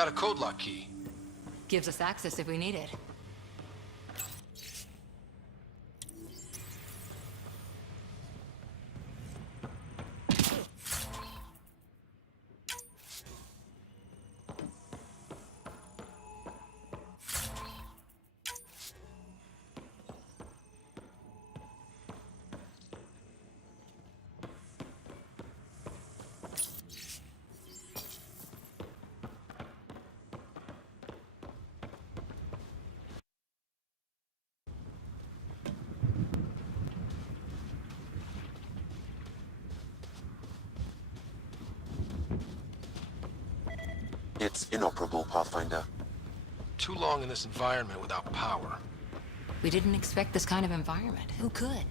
Got a code lock key. Gives us access if we need it. It's inoperable, Pathfinder. Too long in this environment without power. We didn't expect this kind of environment. Who could?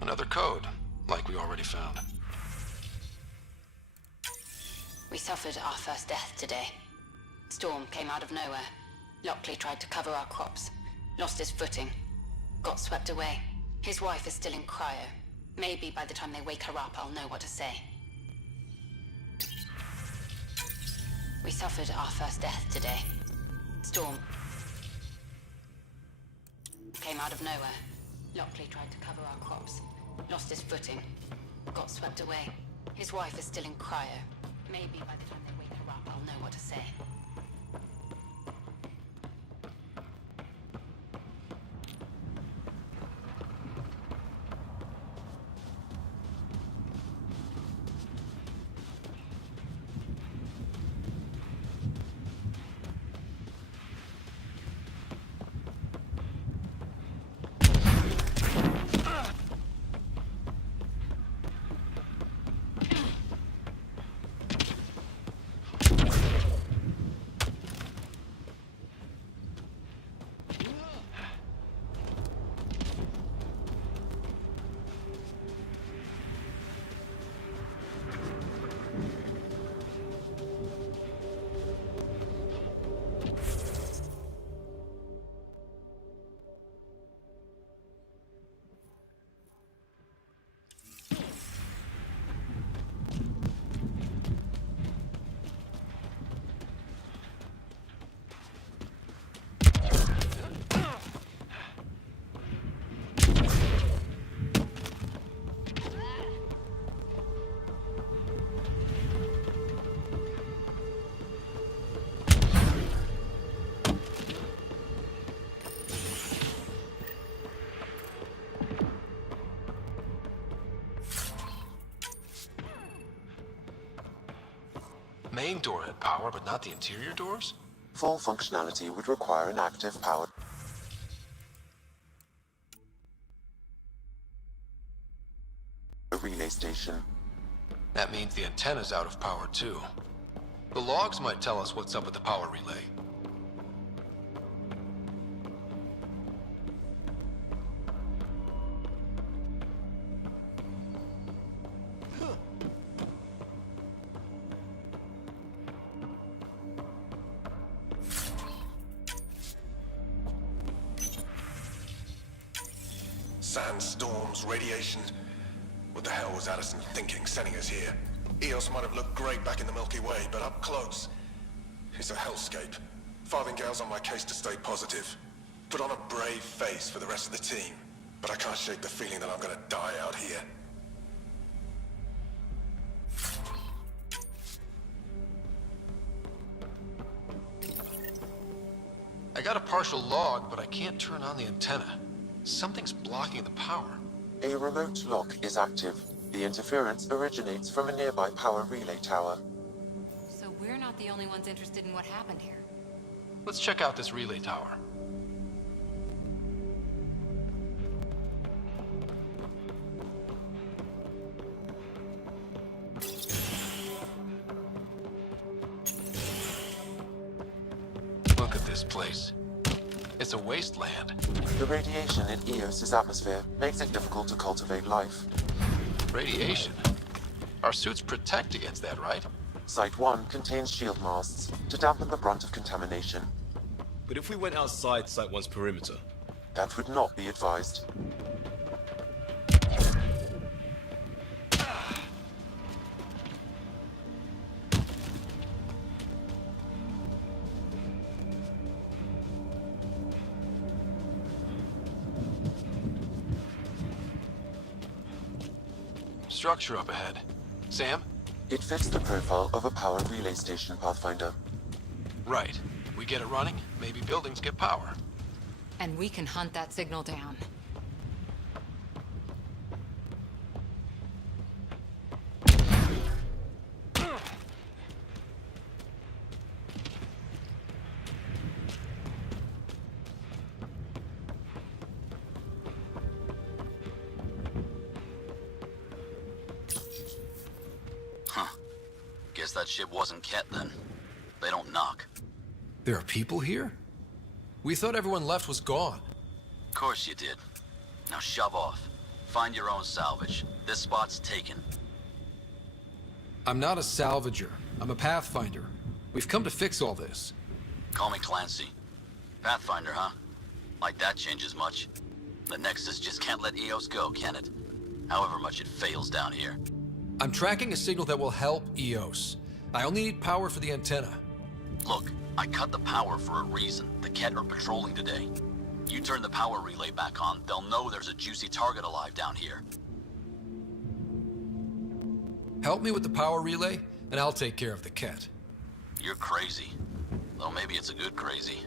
Another code, like we already found. We suffered our first death today. Storm came out of nowhere. Lockley tried to cover our crops. Lost his footing. Got swept away. His wife is still in cryo. Maybe by the time they wake her up, I'll know what to say. We suffered our first death today. Storm came out of nowhere. Lockley tried to cover our crops. Lost his footing. Got swept away. His wife is still in cryo. Maybe by the time they wake her up, I'll know what to say. Main door had power, but not the interior doors? Full functionality would require an active power relay station. That means the antenna's out of power too. The logs might tell us what's up with the power relay. Sandstorms, radiation. What the hell was Addison thinking sending us here? Eos might have looked great back in the Milky Way, but up close, it's a hellscape. Farthingale's on my case to stay positive. Put on a brave face for the rest of the team, but I can't shake the feeling that I'm gonna die out here. I got a partial log, but I can't turn on the antenna. Something's blocking the power. A remote lock is active. The interference originates from a nearby power relay tower. So we're not the only ones interested in what happened here. Let's check out this relay tower. Look at this place. It's a wasteland. The radiation in Eos's atmosphere makes it difficult to cultivate life. Radiation? Our suits protect against that, right? Site 1 contains shield masts to dampen the brunt of contamination. But if we went outside Site 1's perimeter? That would not be advised. Structure up ahead. Sam? It fits the profile of a power relay station, Pathfinder. Right. We get it running, maybe buildings get power. And we can hunt that signal down. Guess that ship wasn't Ket then. They don't knock. There are people here? We thought everyone left was gone. Of course you did. Now shove off. Find your own salvage. This spot's taken. I'm not a salvager. I'm a pathfinder. We've come to fix all this. Call me Clancy. Pathfinder, huh? Like that changes much. The Nexus just can't let Eos go, can it? However much it fails down here. I'm tracking a signal that will help Eos. I only need power for the antenna. Look, I cut the power for a reason. The Ket are patrolling today. You turn the power relay back on, they'll know there's a juicy target alive down here. Help me with the power relay, and I'll take care of the Ket. You're crazy. Though maybe it's a good crazy.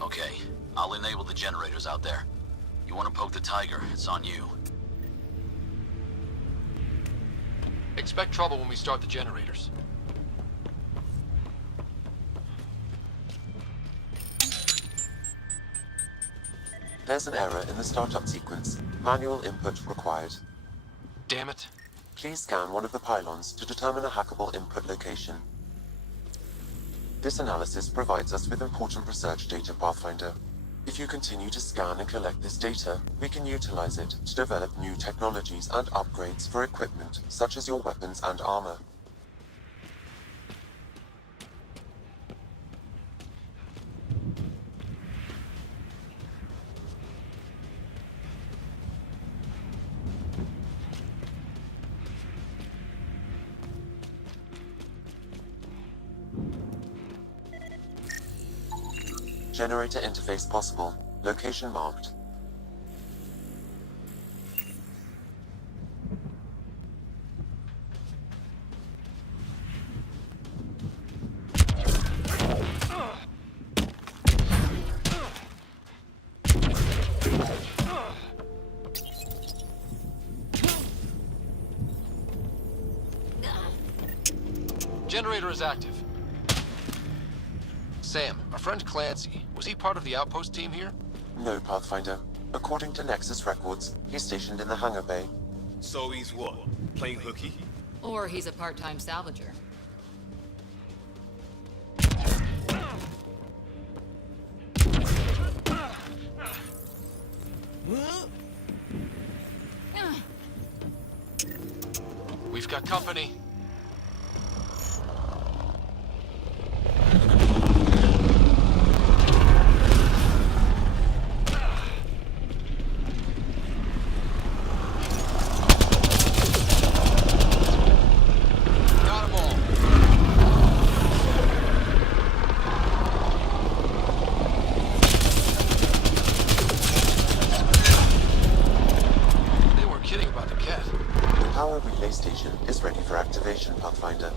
Okay, I'll enable the generators out there. You want to poke the tiger, it's on you. Expect trouble when we start the generators. There's an error in the startup sequence. Manual input required. Damn it. Please scan one of the pylons to determine a hackable input location. This analysis provides us with important research data, Pathfinder. If you continue to scan and collect this data, we can utilize it to develop new technologies and upgrades for equipment, such as your weapons and armor. Generator interface possible. Location marked. Generator is active. Sam, our friend Clancy, was he part of the outpost team here? No, Pathfinder. According to Nexus records, he's stationed in the hangar bay. So he's what? Playing hooky? Or he's a part-time salvager. We've got company. Pathfinder.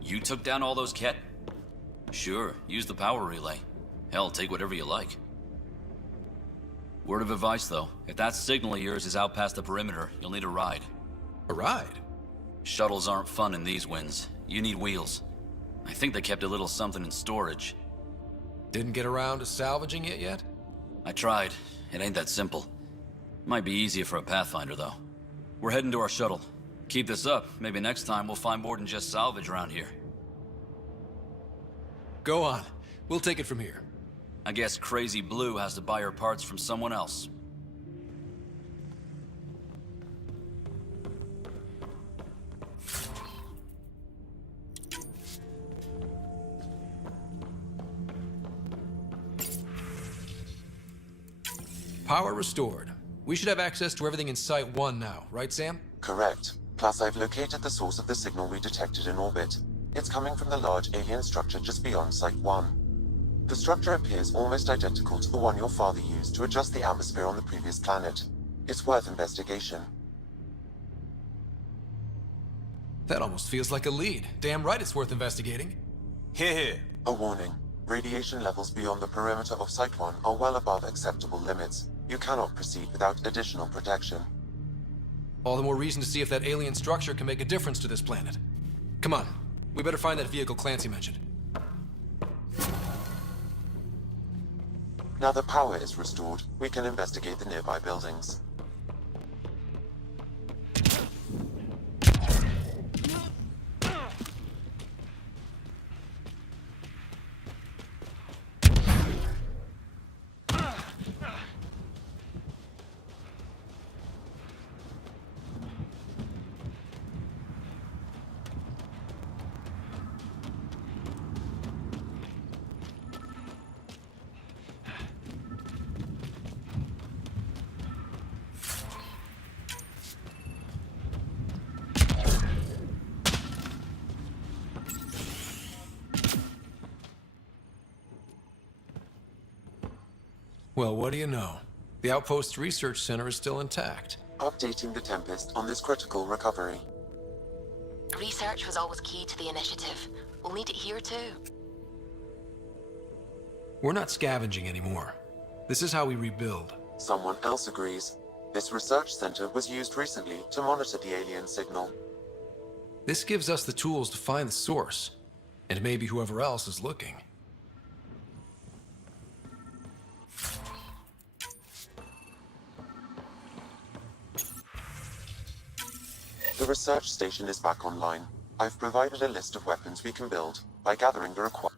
You took down all those Ket? Sure, use the power relay. Hell, take whatever you like. Word of advice, though. If that signal of yours is out past the perimeter, you'll need a ride. A ride? Shuttles aren't fun in these winds. You need wheels. I think they kept a little something in storage. Didn't get around to salvaging it yet? I tried. It ain't that simple. Might be easier for a Pathfinder, though. We're heading to our shuttle. Keep this up. Maybe next time we'll find more than just salvage around here. Go on. We'll take it from here. I guess Crazy Blue has to buy her parts from someone else. Power restored. We should have access to everything in Site 1 now, right, Sam? Correct. Plus, I've located the source of the signal we detected in orbit. It's coming from the large alien structure just beyond Site 1. The structure appears almost identical to the one your father used to adjust the atmosphere on the previous planet. It's worth investigation. That almost feels like a lead. Damn right it's worth investigating. Here. A warning. Radiation levels beyond the perimeter of Site 1 are well above acceptable limits. You cannot proceed without additional protection. All the more reason to see if that alien structure can make a difference to this planet. Come on. We better find that vehicle Clancy mentioned. Now that power is restored, we can investigate the nearby buildings. Well, what do you know? The Outpost Research Center is still intact. Updating the Tempest on this critical recovery. Research was always key to the initiative. We'll need it here too. We're not scavenging anymore. This is how we rebuild. Someone else agrees. This research center was used recently to monitor the alien signal. This gives us the tools to find the source, and maybe whoever else is looking. The research station is back online. I've provided a list of weapons we can build by gathering the required.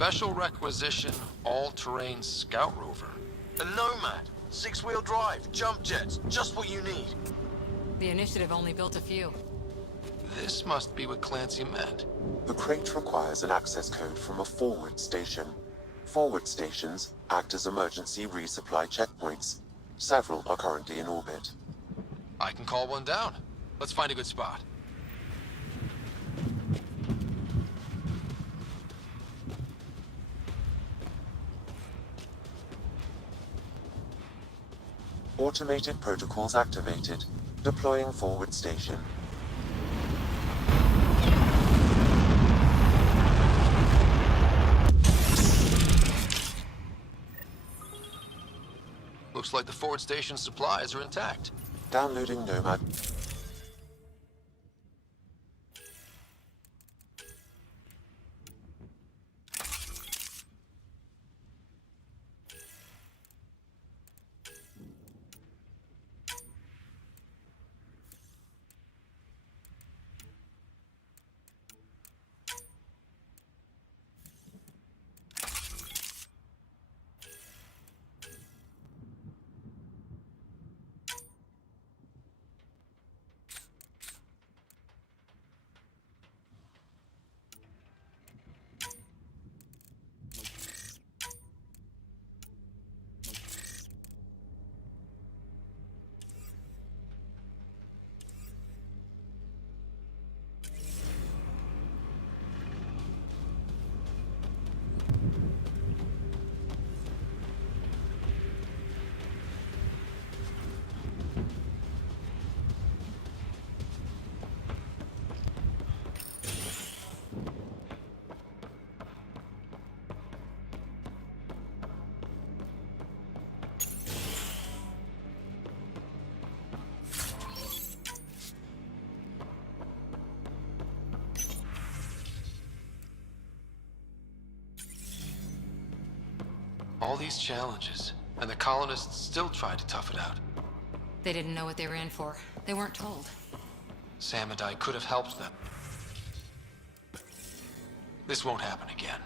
Special requisition, all-terrain scout rover. A Nomad. 6-wheel drive, jump jets, just what you need. The initiative only built a few. This must be what Clancy meant. The crate requires an access code from a forward station. Forward stations act as emergency resupply checkpoints. Several are currently in orbit. I can call one down. Let's find a good spot. Automated protocols activated. Deploying forward station. Looks like the forward station supplies are intact. Downloading Nomad. All these challenges, and the colonists still tried to tough it out. They didn't know what they were in for. They weren't told. Sam and I could have helped them. This won't happen again.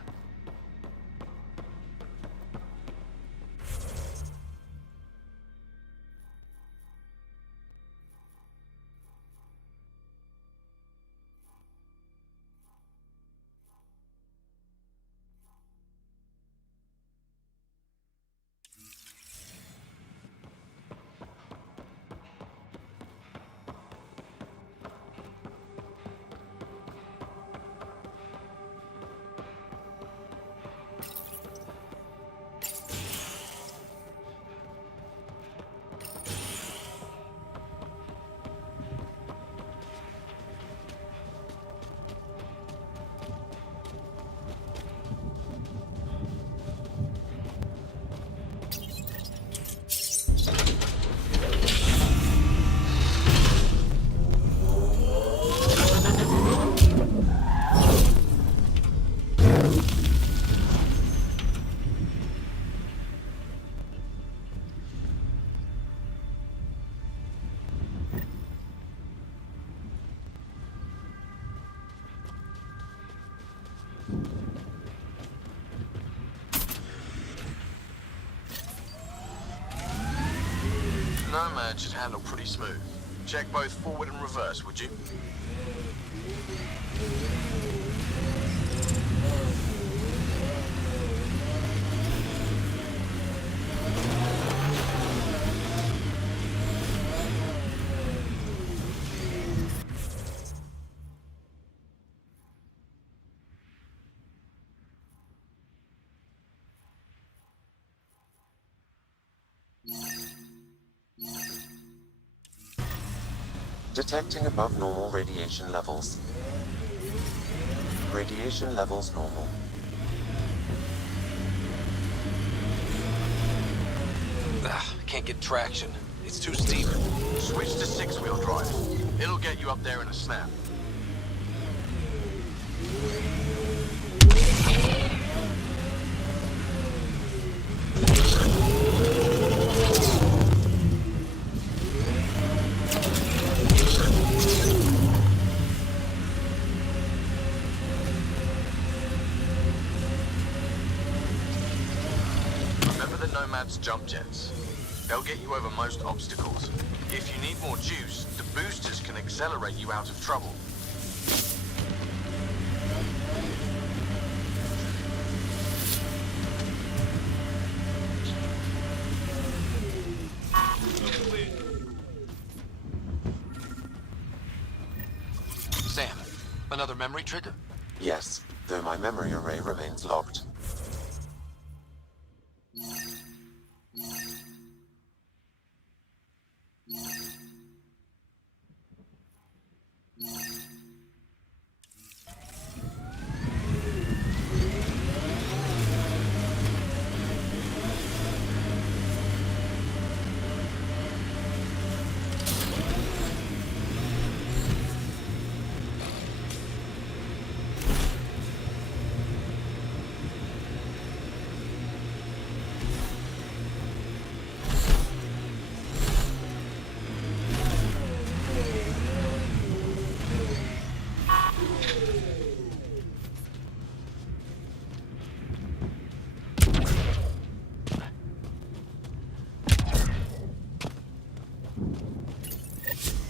Nomad should handle pretty smooth. Check both forward and reverse, would you? Detecting above normal radiation levels. Radiation levels normal. Can't get traction. It's too steep. Switch to 6-wheel drive. It'll get you up there in a snap. Nomad's jump jets. They'll get you over most obstacles. If you need more juice, the boosters can accelerate you out of trouble. Sam, another memory trigger? Yes, though my memory array remains locked.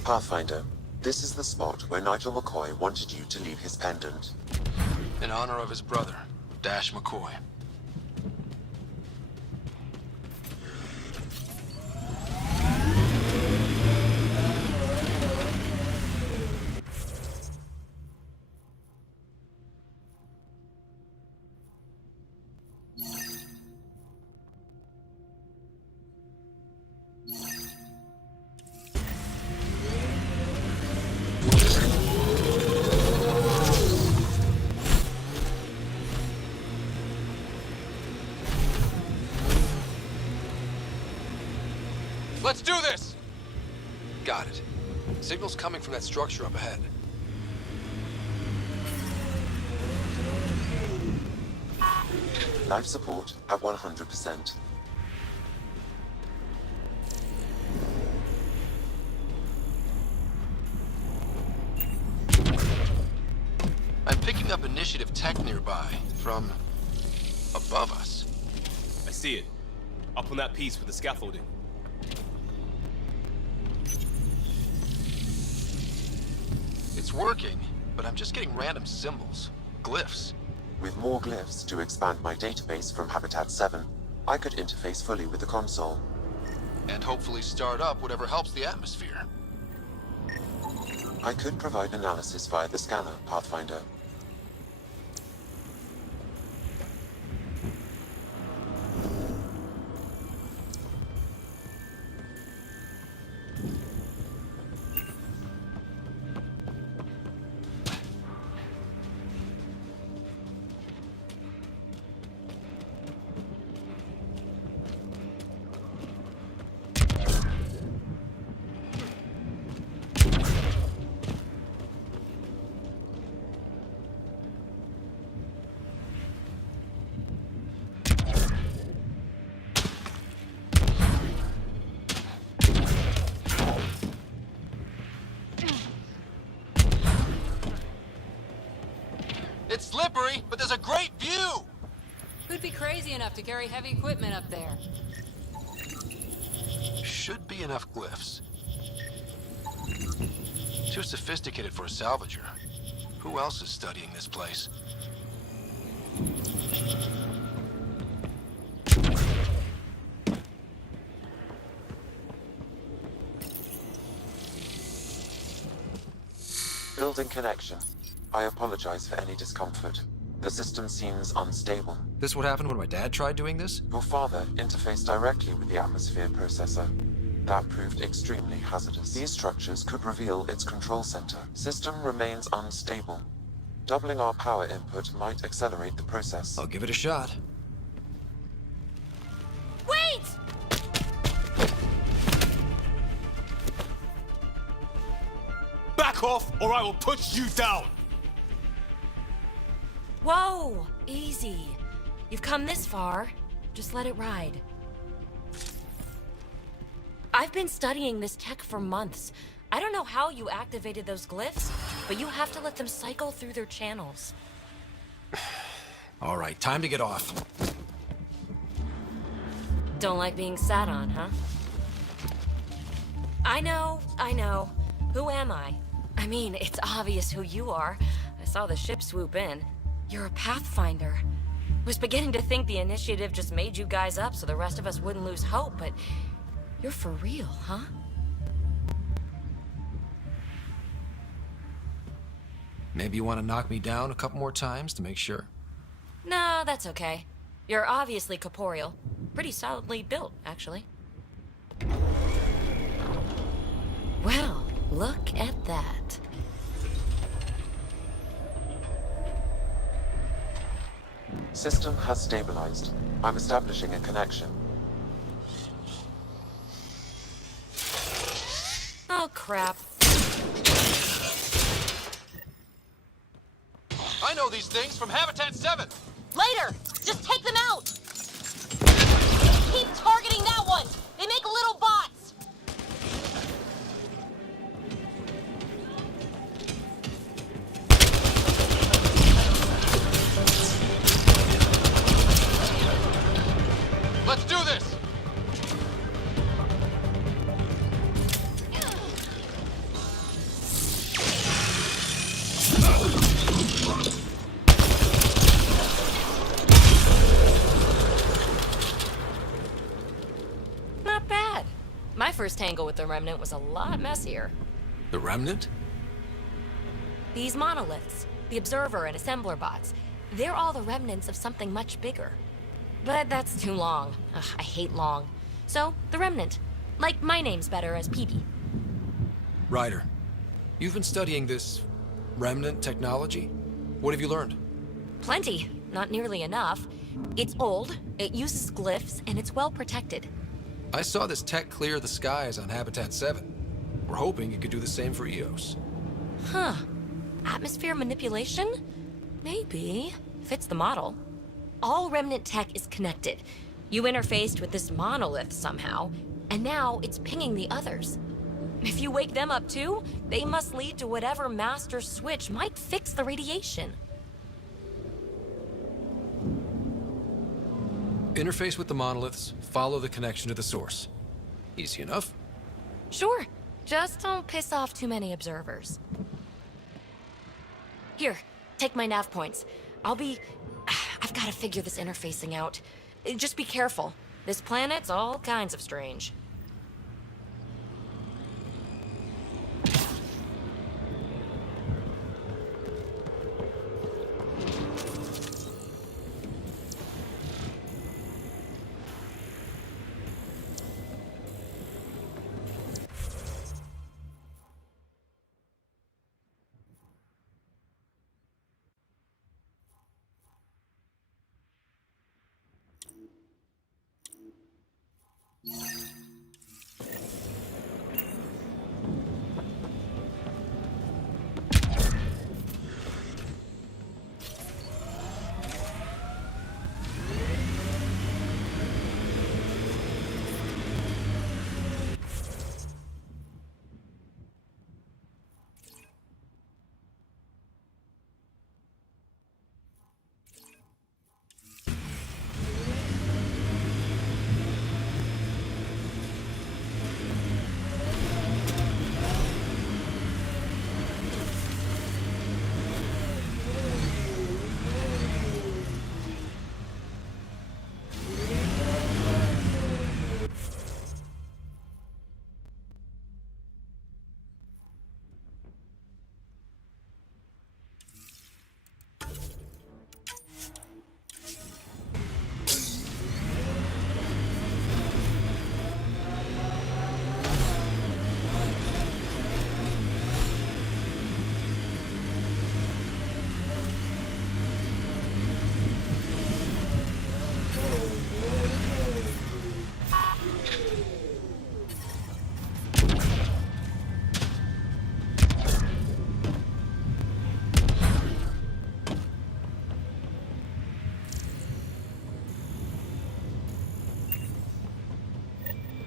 Pathfinder, this is the spot where Nigel McCoy wanted you to leave his pendant. In honor of his brother, Dash McCoy. Let's do this! Got it. Signal's coming from that structure up ahead. Life support at 100%. I'm picking up initiative tech nearby, from above us. I see it. Up on that piece with the scaffolding. It's working, but I'm just getting random symbols, glyphs. With more glyphs to expand my database from Habitat 7, I could interface fully with the console. And hopefully start up whatever helps the atmosphere. I could provide analysis via the scanner, Pathfinder. It's slippery, but there's a great view! Who'd be crazy enough to carry heavy equipment up there? Should be enough glyphs. Too sophisticated for a salvager. Who else is studying this place? Building connection. I apologize for any discomfort. The system seems unstable. This what happened when my dad tried doing this? Your father interfaced directly with the atmosphere processor. That proved extremely hazardous. These structures could reveal its control center. System remains unstable. Doubling our power input might accelerate the process. I'll give it a shot. Wait! Back off, or I will put you down! Whoa! Easy. You've come this far. Just let it ride. I've been studying this tech for months. I don't know how you activated those glyphs, but you have to let them cycle through their channels. All right, time to get off. Don't like being sat on, huh? I know. Who am I? I mean, it's obvious who you are. I saw the ship swoop in. You're a Pathfinder. Was beginning to think the initiative just made you guys up so the rest of us wouldn't lose hope, but you're for real, huh? Maybe you want to knock me down a couple more times to make sure? No, that's okay. You're obviously corporeal. Pretty solidly built, actually. Well, look at that. System has stabilized. I'm establishing a connection. Oh, crap. I know these things from Habitat 7! Later! Just take them out! Keep targeting that one! They make little bots! Let's do this! Not bad. My first tangle with the Remnant was a lot messier. The Remnant? These monoliths, the Observer and Assembler bots, they're all the remnants of something much bigger. But that's too long. Ugh, I hate long. So, the Remnant. Like, my name's better as PB. Ryder, you've been studying this Remnant technology? What have you learned? Plenty. Not nearly enough. It's old, it uses glyphs, and it's well protected. I saw this tech clear the skies on Habitat 7. We're hoping it could do the same for EOS. Huh. Atmosphere manipulation? Maybe. Fits the model. All Remnant tech is connected. You interfaced with this monolith somehow, and now it's pinging the others. If you wake them up too, they must lead to whatever master switch might fix the radiation. Interface with the monoliths, follow the connection to the source. Easy enough. Sure. Just don't piss off too many observers. Here, take my nav points. I've got to figure this interfacing out. Just be careful. This planet's all kinds of strange.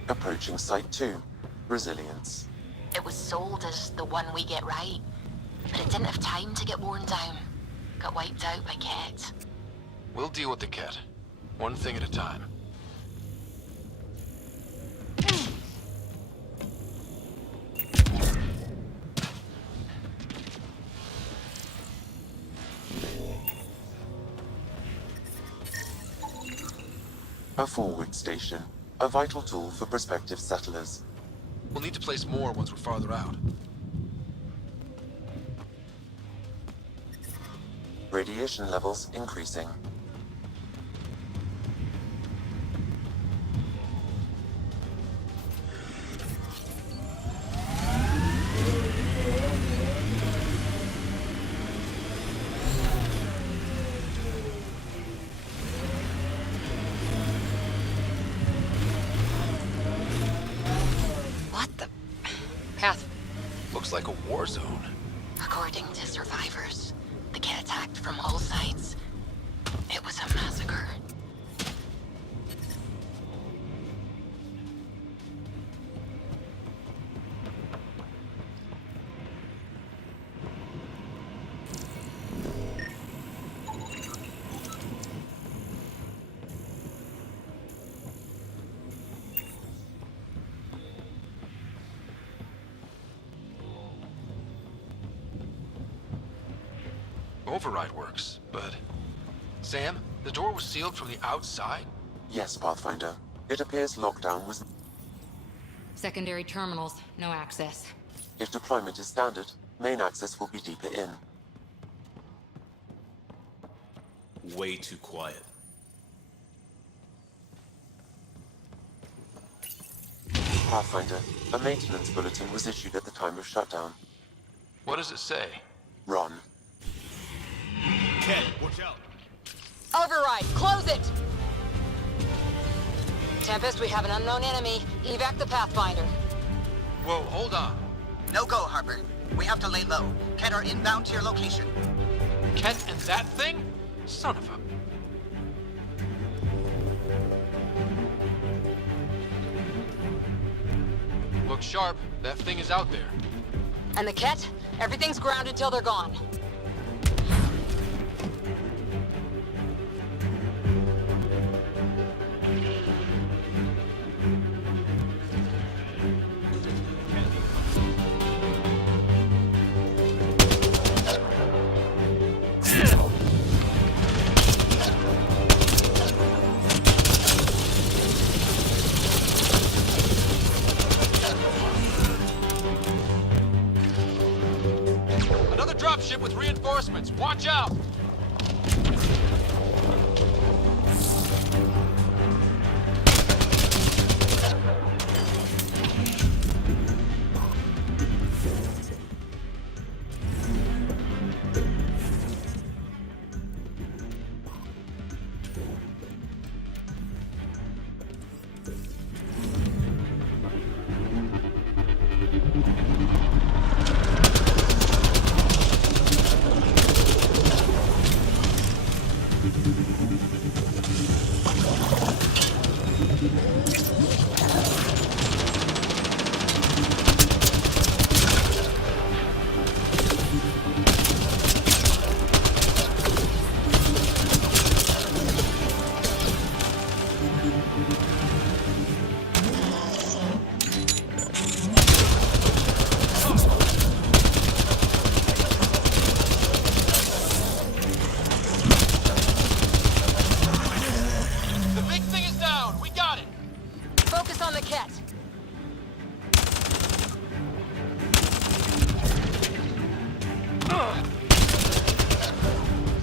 Approaching Site 2. Resilience. It was sold as the one we get right, but it didn't have time to get worn down. Got wiped out by Ket. We'll deal with the Ket. One thing at a time. A forward station, a vital tool for prospective settlers. We'll need to place more once we're farther out. Radiation levels increasing. What the? Path. Looks like a war zone. According to survivors, the kit attacked from all sides. It was a massacre. Override works, but... Sam, the door was sealed from the outside? Yes, Pathfinder. It appears lockdown was... Secondary terminals, no access. If deployment is standard, main access will be deeper in. Way too quiet. Pathfinder, a maintenance bulletin was issued at the time of shutdown. What does it say? Run. Ken, watch out! Override, close it! Tempest, we have an unknown enemy. Evac the Pathfinder. Whoa, hold on. No go, Harper. We have to lay low. Ken are inbound to your location. Kent and that thing? Son of a... Look sharp. That thing is out there. And the Ket? Everything's grounded till they're gone. Another dropship with reinforcements. Watch out! The big thing is down. We got it. Focus on the Ket.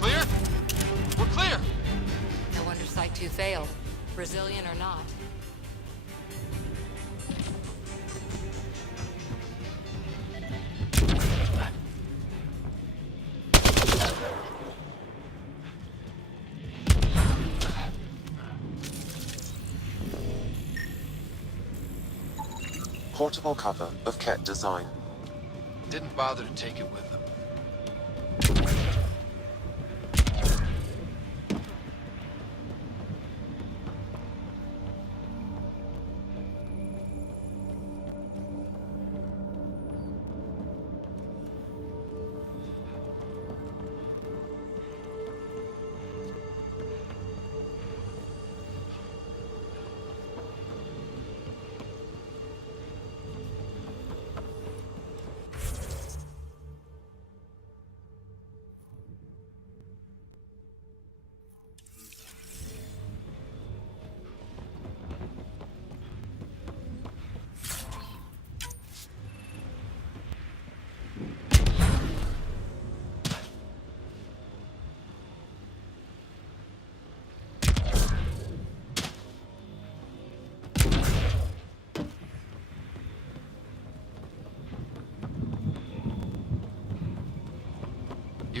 Clear? We're clear. No wonder Site 2 failed. Brazilian or not. Portable cover of Ket design. Didn't bother to take it with them.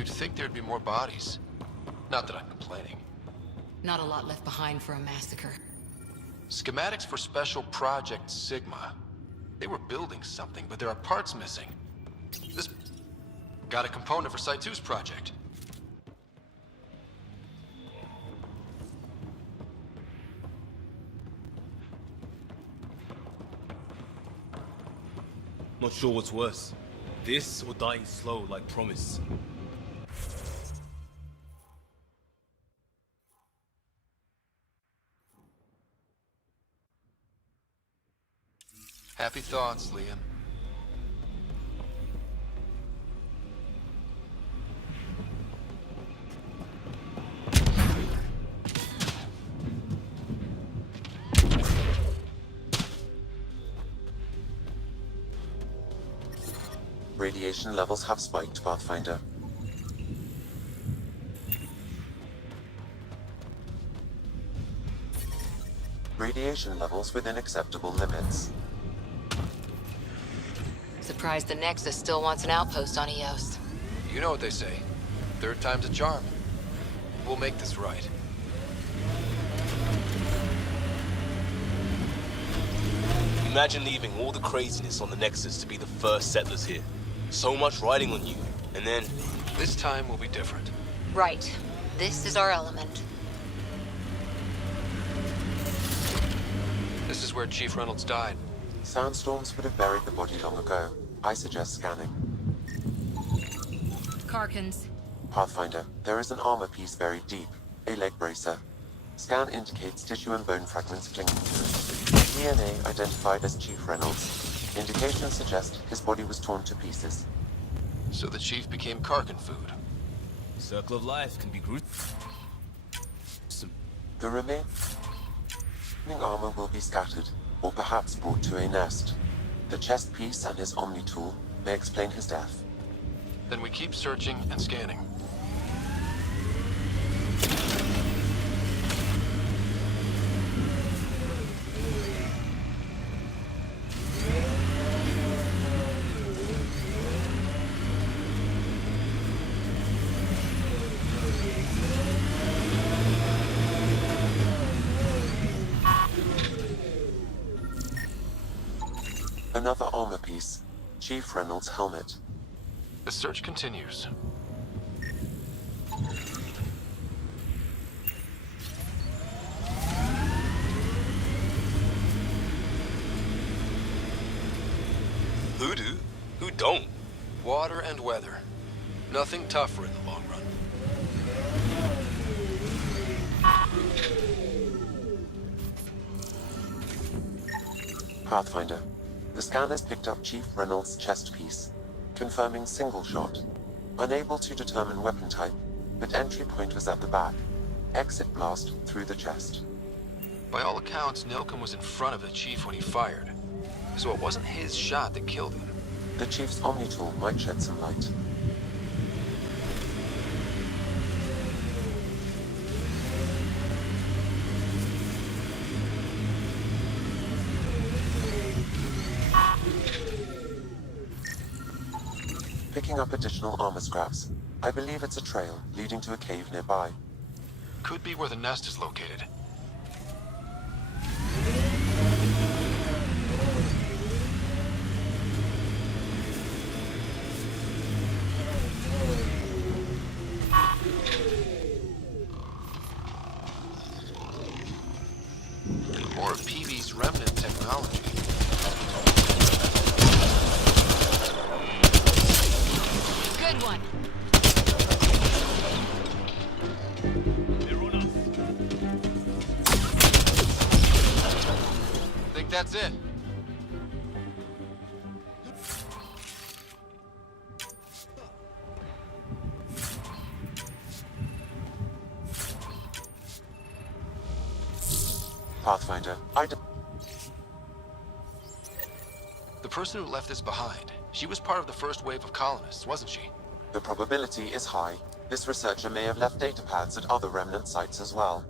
You'd think there'd be more bodies. Not that I'm complaining. Not a lot left behind for a massacre. Schematics for Special Project Sigma. They were building something, but there are parts missing. This got a component for Site 2's project. Not sure what's worse. This or dying slow like promise. Happy thoughts, Liam. Radiation levels have spiked, Pathfinder. Radiation levels within acceptable limits. Surprised the Nexus still wants an outpost on Eos. You know what they say. Third time's a charm. We'll make this right. Imagine leaving all the craziness on the Nexus to be the first settlers here. So much riding on you, and then... This time will be different. Right. This is our element. This is where Chief Reynolds died. Sandstorms would have buried the body long ago. I suggest scanning. Karkins. Pathfinder, there is an armor piece buried deep. A leg bracer. Scan indicates tissue and bone fragments clinging to it. DNA identified as Chief Reynolds. Indications suggest his body was torn to pieces. So the Chief became Karkin food. Circle of life can be gruesome. The remaining armor will be scattered, or perhaps brought to a nest. The chest piece and his Omni tool may explain his death. Then we keep searching and scanning. Another armor piece. Chief Reynolds' helmet. The search continues. Who do? Who don't? Water and weather. Nothing tougher in the long run. Pathfinder. The scanners picked up Chief Reynolds' chest piece, confirming single shot. Unable to determine weapon type, but entry point was at the back. Exit blast through the chest. By all accounts, Nilkum was in front of the Chief when he fired. So it wasn't his shot that killed him. The Chief's Omni tool might shed some light. Picking up additional armor scraps. I believe it's a trail leading to a cave nearby. Could be where the nest is located. More of PV's remnant technology. Good one. Think that's it. Pathfinder, The person who left this behind, she was part of the first wave of colonists, wasn't she? The probability is high. This researcher may have left data pads at other remnant sites as well.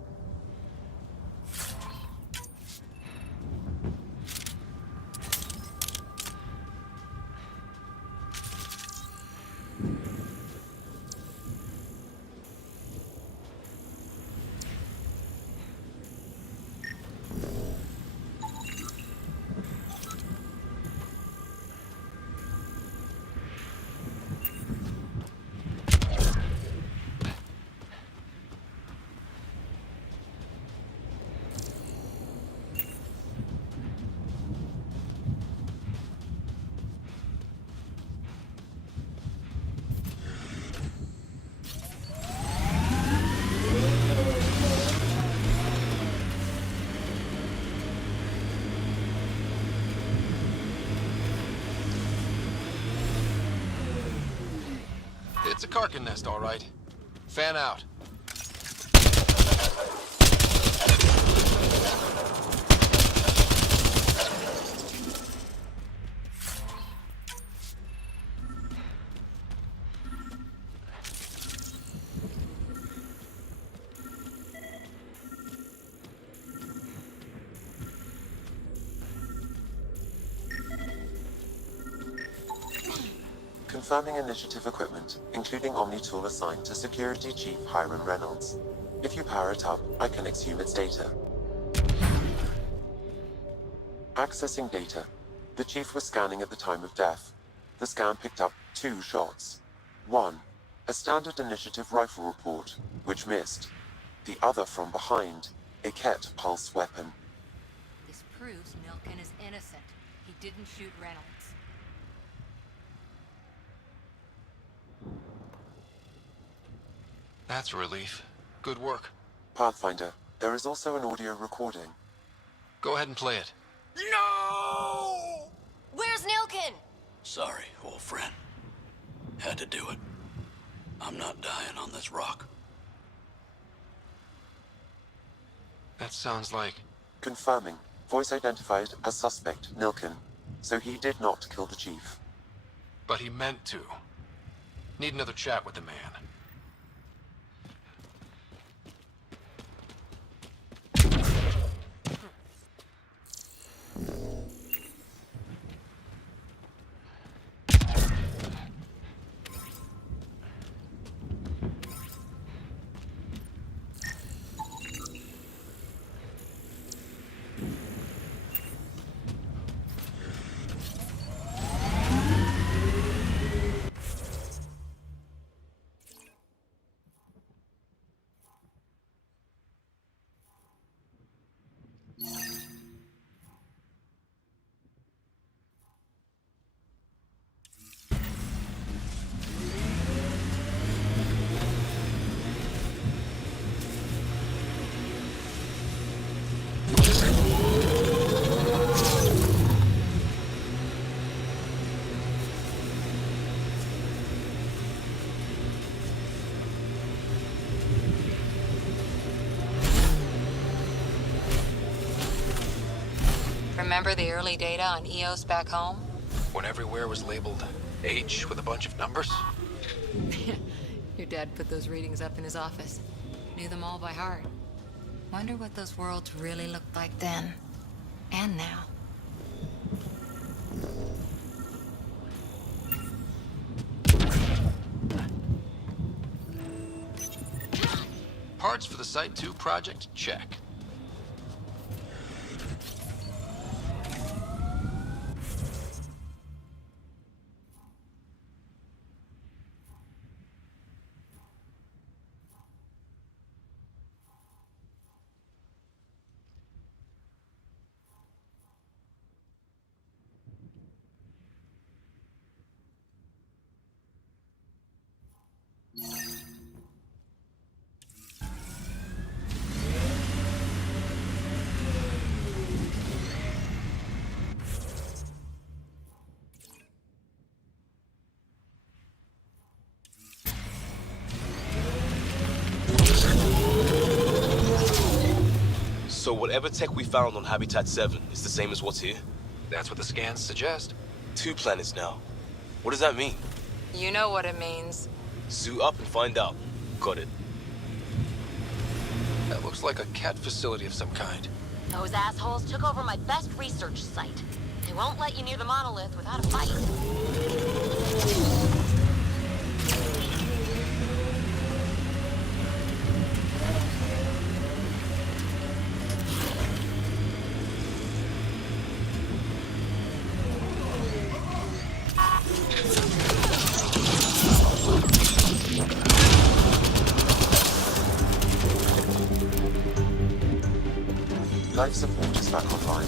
It's a Karkin nest, all right. Fan out. Confirming initiative equipment, including Omni tool assigned to Security Chief Hiram Reynolds. If you power it up, I can exhume its data. Accessing data. The Chief was scanning at the time of death. The scan picked up 2 shots. One, a standard initiative rifle report, which missed. The other from behind, a Ket pulse weapon. This proves Milken is innocent. He didn't shoot Reynolds. That's a relief. Good work. Pathfinder, there is also an audio recording. Go ahead and play it. No! Where's Nilkin? Sorry, old friend. Had to do it. I'm not dying on this rock. That sounds like... Confirming. Voice identified as suspect, Nilkin. So he did not kill the Chief. But he meant to. Need another chat with the man. Remember the early data on EOS back home? When everywhere was labeled H with a bunch of numbers? Your dad put those readings up in his office. Knew them all by heart. Wonder what those worlds really looked like then. And now. Parts for the Site 2 project? Check. So whatever tech we found on Habitat 7 is the same as what's here? That's what the scans suggest. 2 planets now. What does that mean? You know what it means. Suit up and find out. Got it. That looks like a cat facility of some kind. Those assholes took over my best research site. They won't let you near the monolith without a fight. Life support is back online.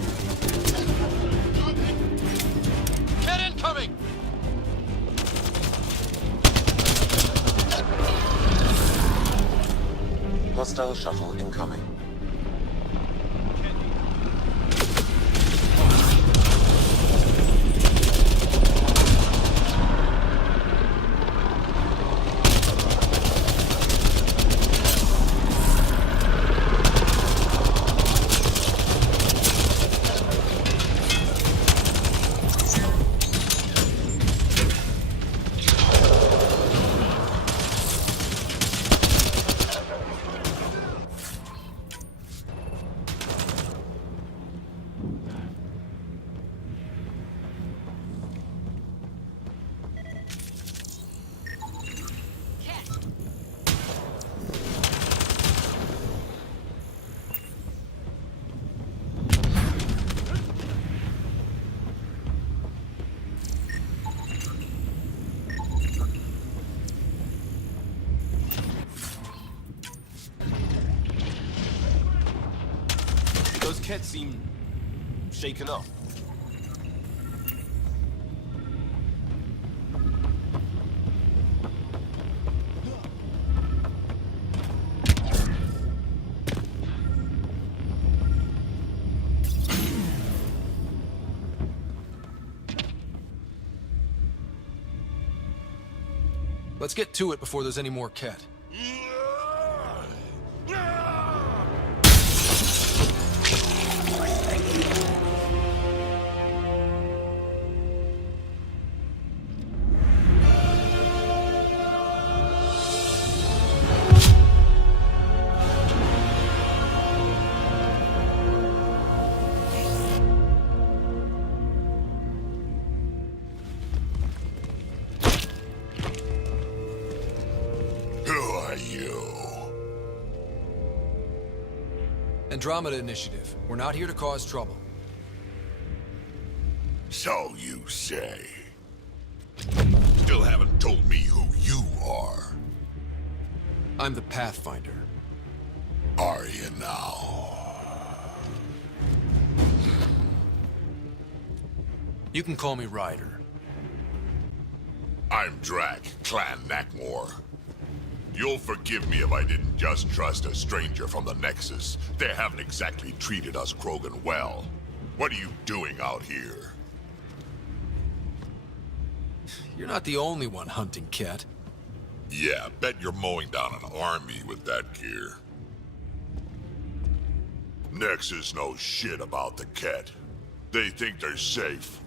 Get incoming! Hostile shuttle incoming. Those Kett seem shaken up. Let's get to it before there's any more Kett. Andromeda Initiative. We're not here to cause trouble. So you say. Still haven't told me who you are. I'm the Pathfinder. Are you now? You can call me Ryder. I'm Drac, Clan Nakmor. You'll forgive me if I didn't just trust a stranger from the Nexus. They haven't exactly treated us Krogan well. What are you doing out here? You're not the only one hunting Kett. Yeah, bet you're mowing down an army with that gear. Nexus knows shit about the Kett. They think they're safe.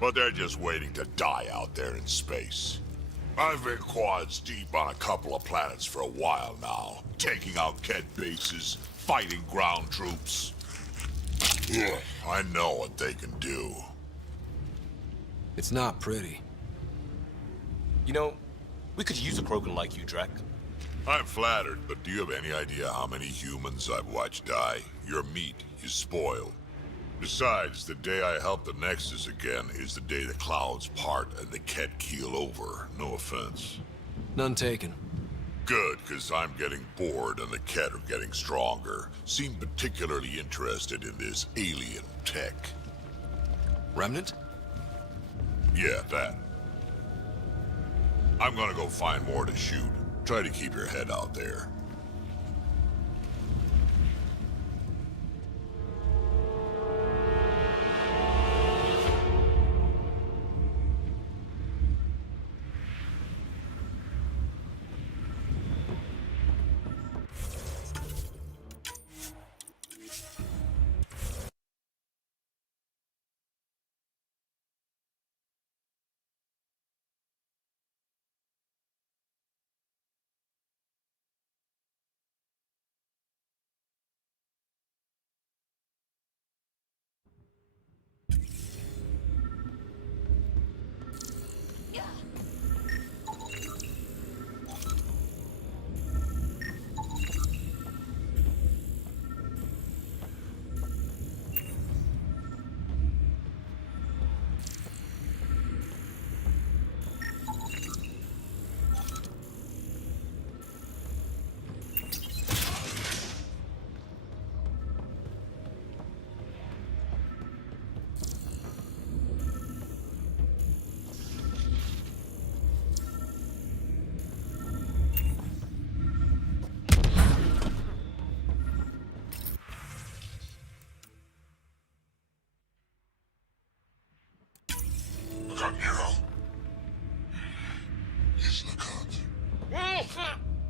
But they're just waiting to die out there in space. I've been quads deep on a couple of planets for a while now, taking out Kett bases, fighting ground troops. Ugh, I know what they can do. It's not pretty. You know, we could use a Krogan like you, Drac. I'm flattered, but do you have any idea how many humans I've watched die? Your meat is spoiled. Besides, the day I help the Nexus again is the day the clouds part and the Kett keel over. No offense. None taken. Good, because I'm getting bored and the Kett are getting stronger. Seem particularly interested in this alien tech. Remnant? Yeah, that. I'm gonna go find more to shoot. Try to keep your head out there.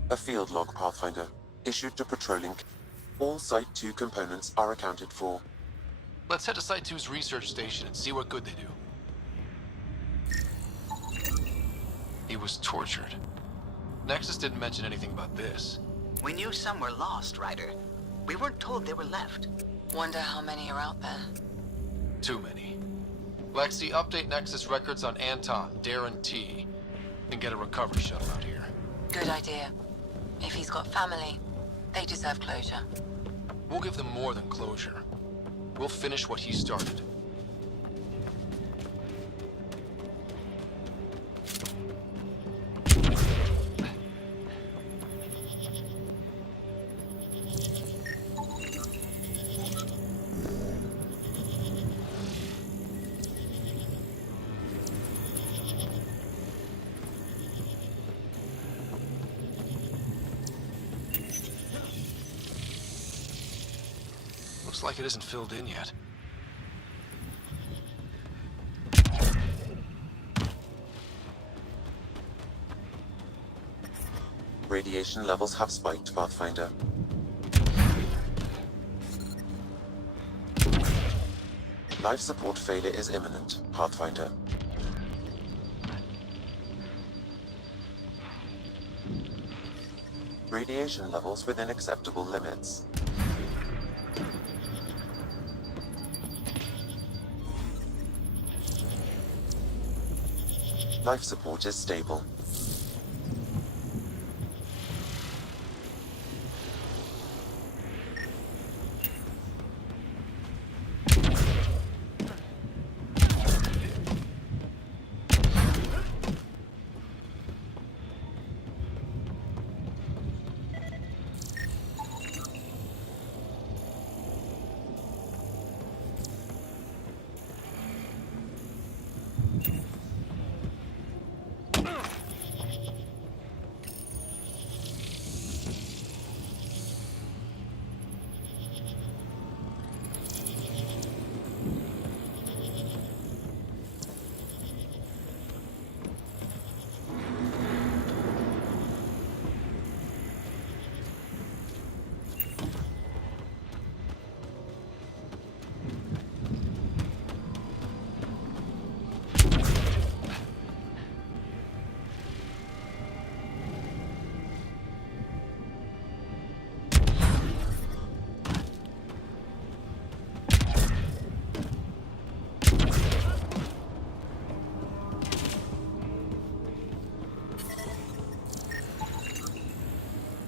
A field log, Pathfinder. Issued to patrolling. All Site 2 components are accounted for. Let's head to Site 2's research station and see what good they do. He was tortured. Nexus didn't mention anything about this. We knew some were lost, Ryder. We weren't told they were left. Wonder how many are out there. Too many. Lexi, update Nexus records on Anton, Darren T. And get a recovery shuttle out here. Good idea. If he's got family, they deserve closure. We'll give them more than closure. We'll finish what he started. Looks like it isn't filled in yet. Radiation levels have spiked, Pathfinder. Life support failure is imminent, Pathfinder. Radiation levels within acceptable limits. Life support is stable.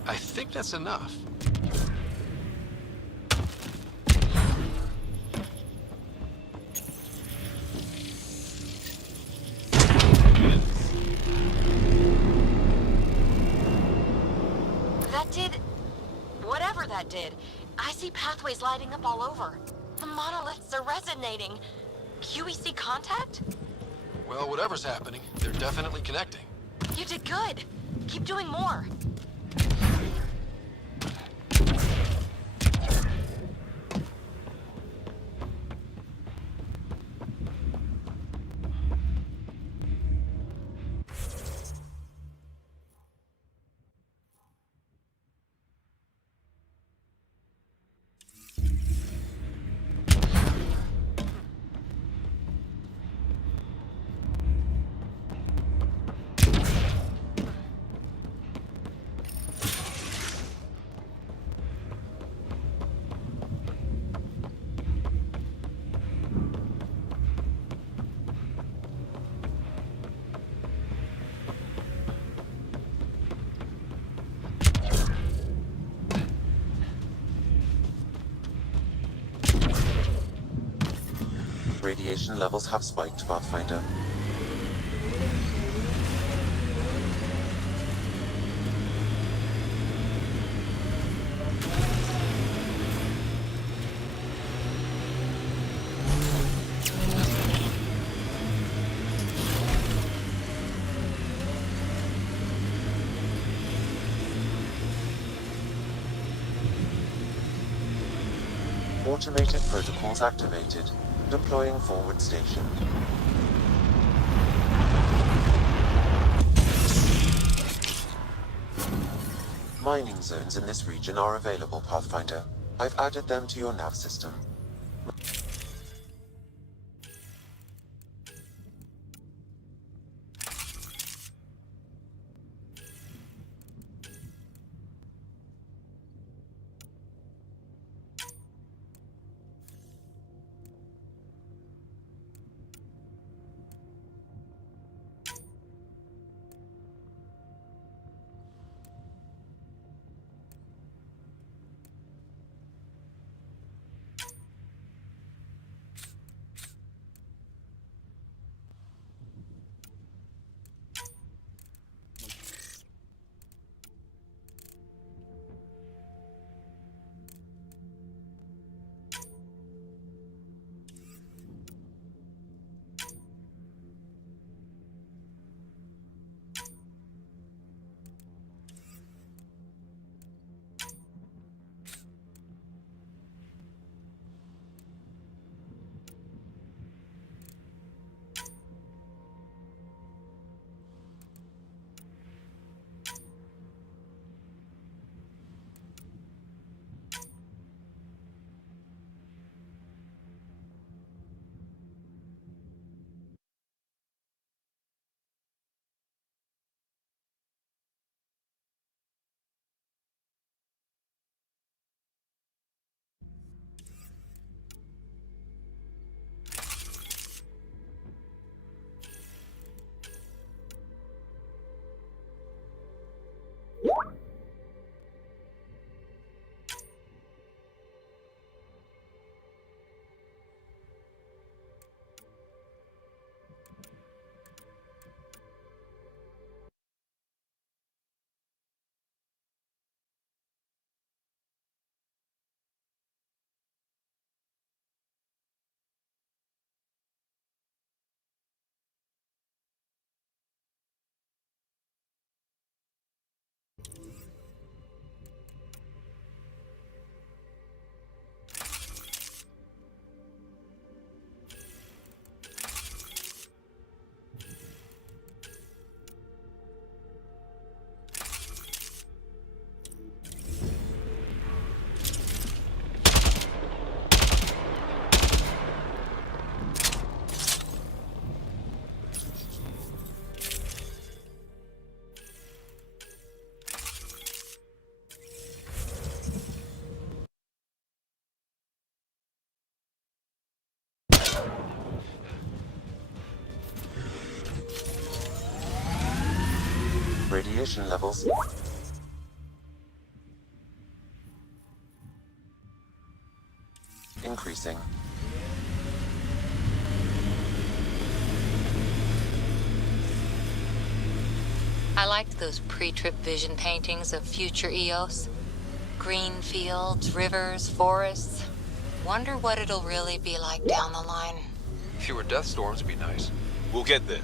I think that's enough. That did... whatever that did. I see pathways lighting up all over. The monoliths are resonating. QEC contact? Well, whatever's happening, they're definitely connecting. You did good. Keep doing more. Radiation levels have spiked, Pathfinder. Automated protocols activated. Deploying forward station. Mining zones in this region are available, Pathfinder. I've added them to your nav system. radiation levels. Increasing. I liked those pre-trip vision paintings of future Eos. Green fields, rivers, forests. Wonder what it'll really be like down the line. Fewer death storms would be nice. We'll get there.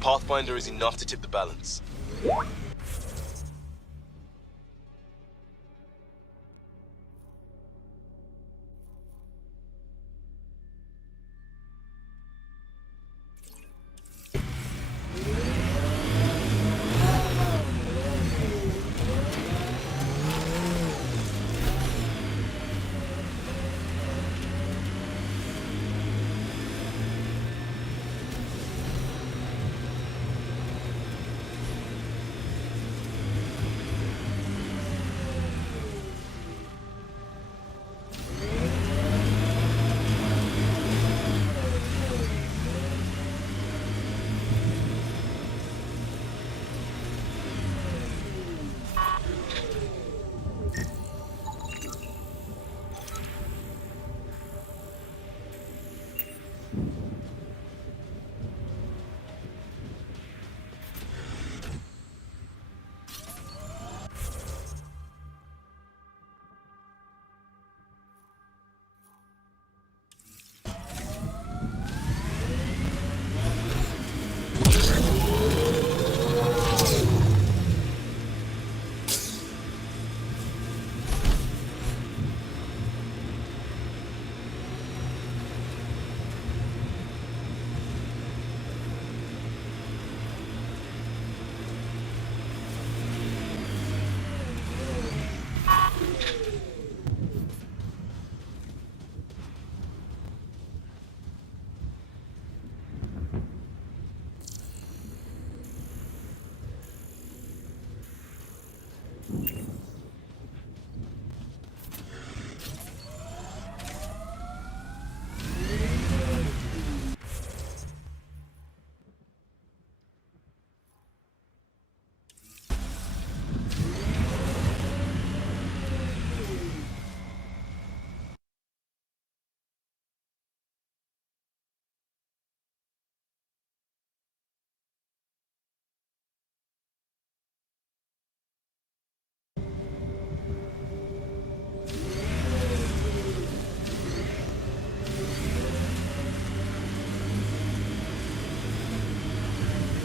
Pathfinder is enough to tip the balance.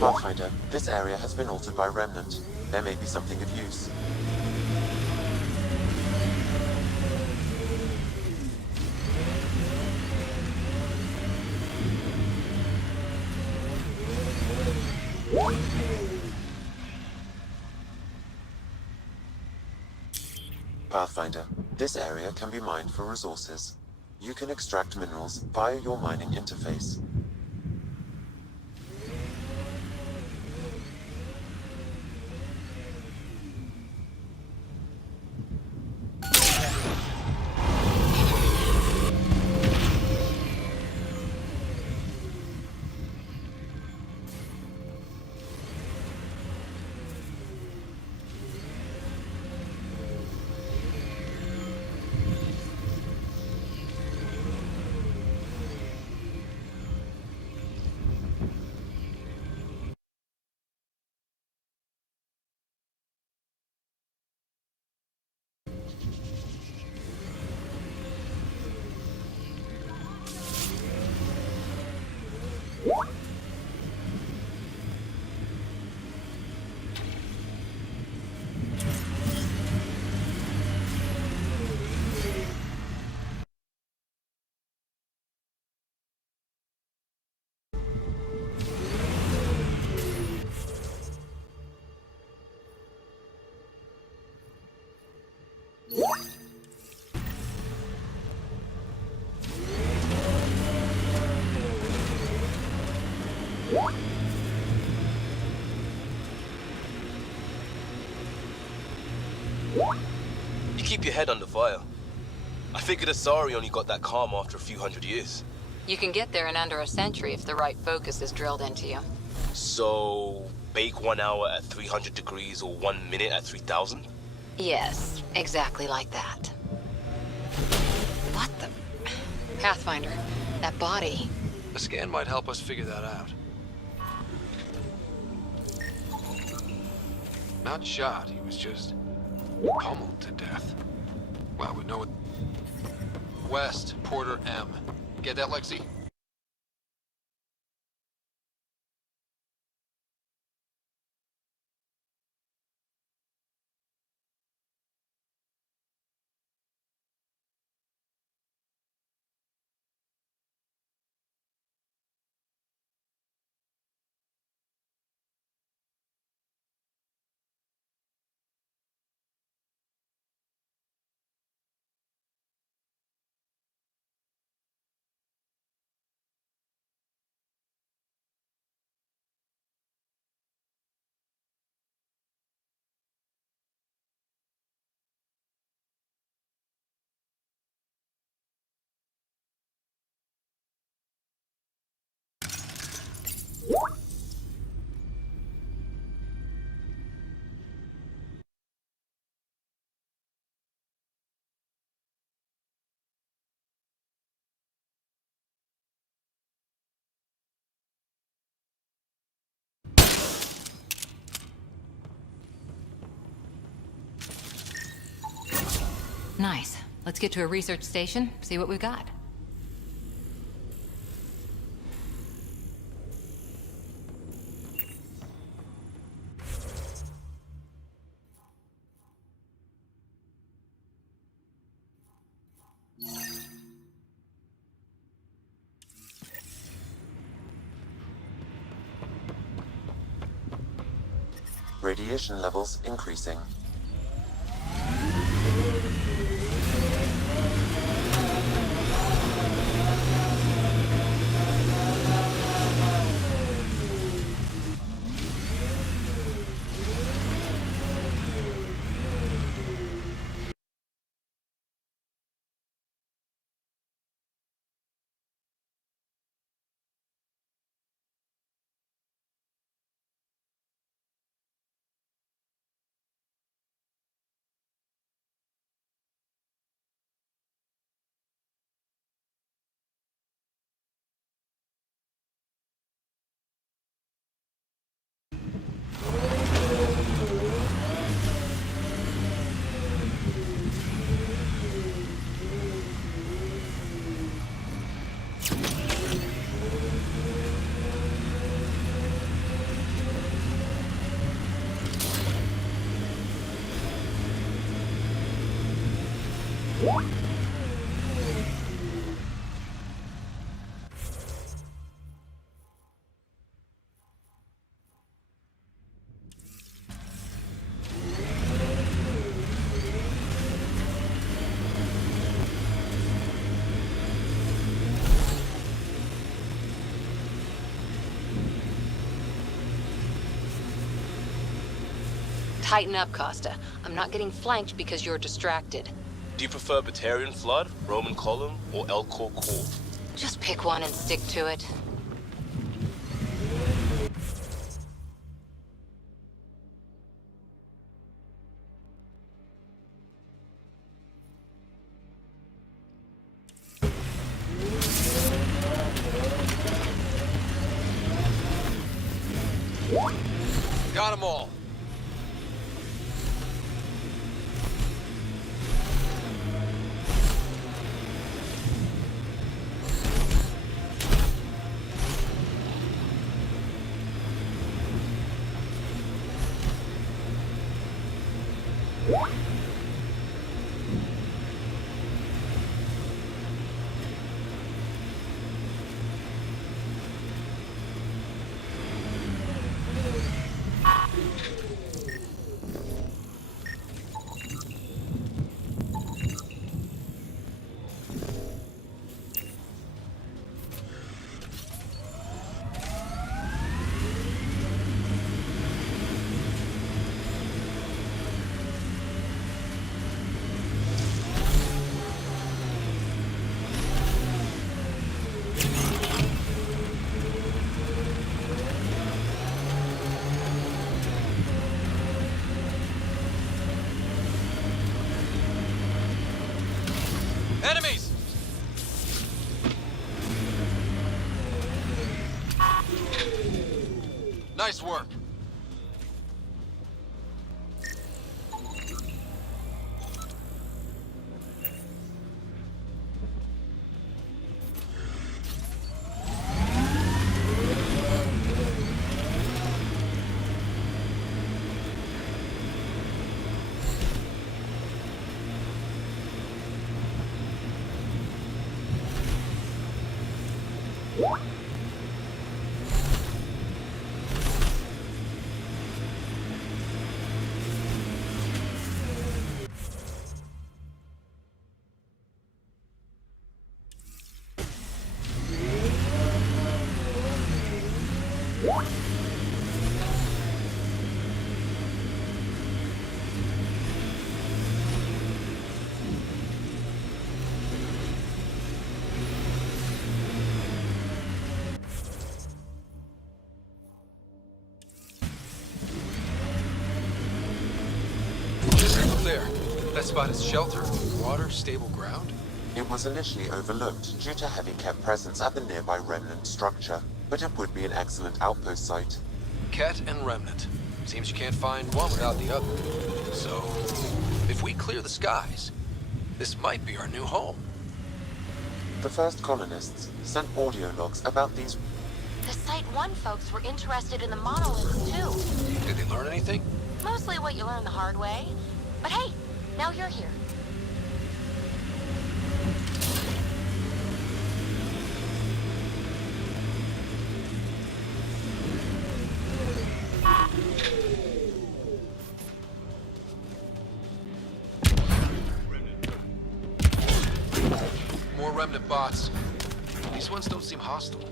Pathfinder, this area has been altered by Remnant. There may be something of use. Pathfinder, this area can be mined for resources. You can extract minerals via your mining interface. You keep your head under fire. I figured Asari only got that calm after a few hundred years. You can get there in under a century if the right focus is drilled into you. So, bake 1 hour at 300 degrees or 1 minute at 3000? Yes, exactly like that. What the... Pathfinder, that body... A scan might help us figure that out. Not shot, he was just pummeled to death. Well, we know what... West, Porter M. Get that, Lexi? Nice. Let's get to a research station, see what we've got. Radiation levels increasing. Tighten up, Costa. I'm not getting flanked because you're distracted. Do you prefer Batarian Flood, Roman Column, or Elcor Core? Just pick one and stick to it. Got them all. Enemies! Nice work. There. That spot is shelter, water, stable ground. It was initially overlooked due to heavy kept presence at the nearby remnant structure, but it would be an excellent outpost site. Ket and Remnant. Seems you can't find one without the other. So, if we clear the skies, this might be our new home. The first colonists sent audio logs about these. The Site 1 folks were interested in the monoliths, too. Did they learn anything? Mostly what you learn the hard way. But hey, now you're here. More Remnant bots. These ones don't seem hostile.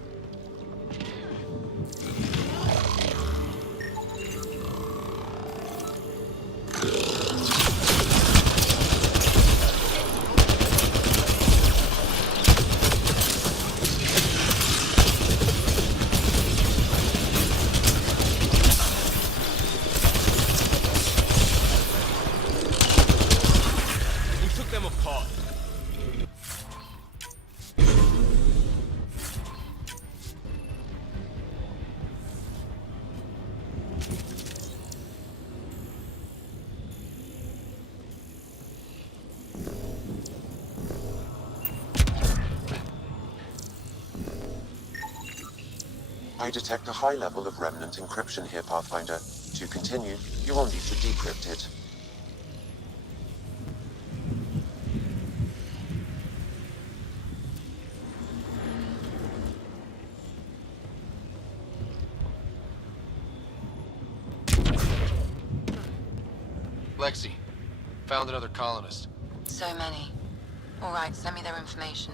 I detect a high level of remnant encryption here, Pathfinder. To continue, you will need to decrypt it. Lexi, found another colonist. So many. All right, send me their information.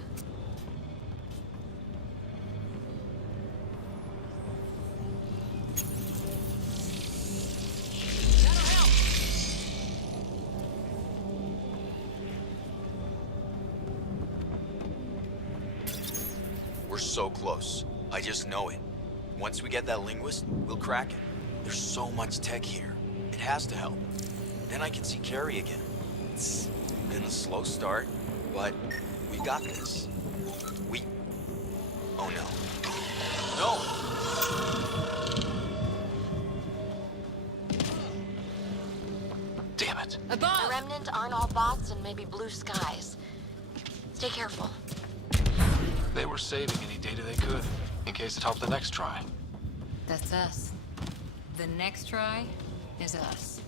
We're so close. I just know it. Once we get that linguist, we'll crack it. There's so much tech here. It has to help. Then I can see Carrie again. It's been a slow start, but we got this. Oh no. No! Damn it. Above! The Remnant aren't all bots and maybe blue skies. Stay careful. They were saving any data they could, in case it helped the next try. That's us. The next try is us.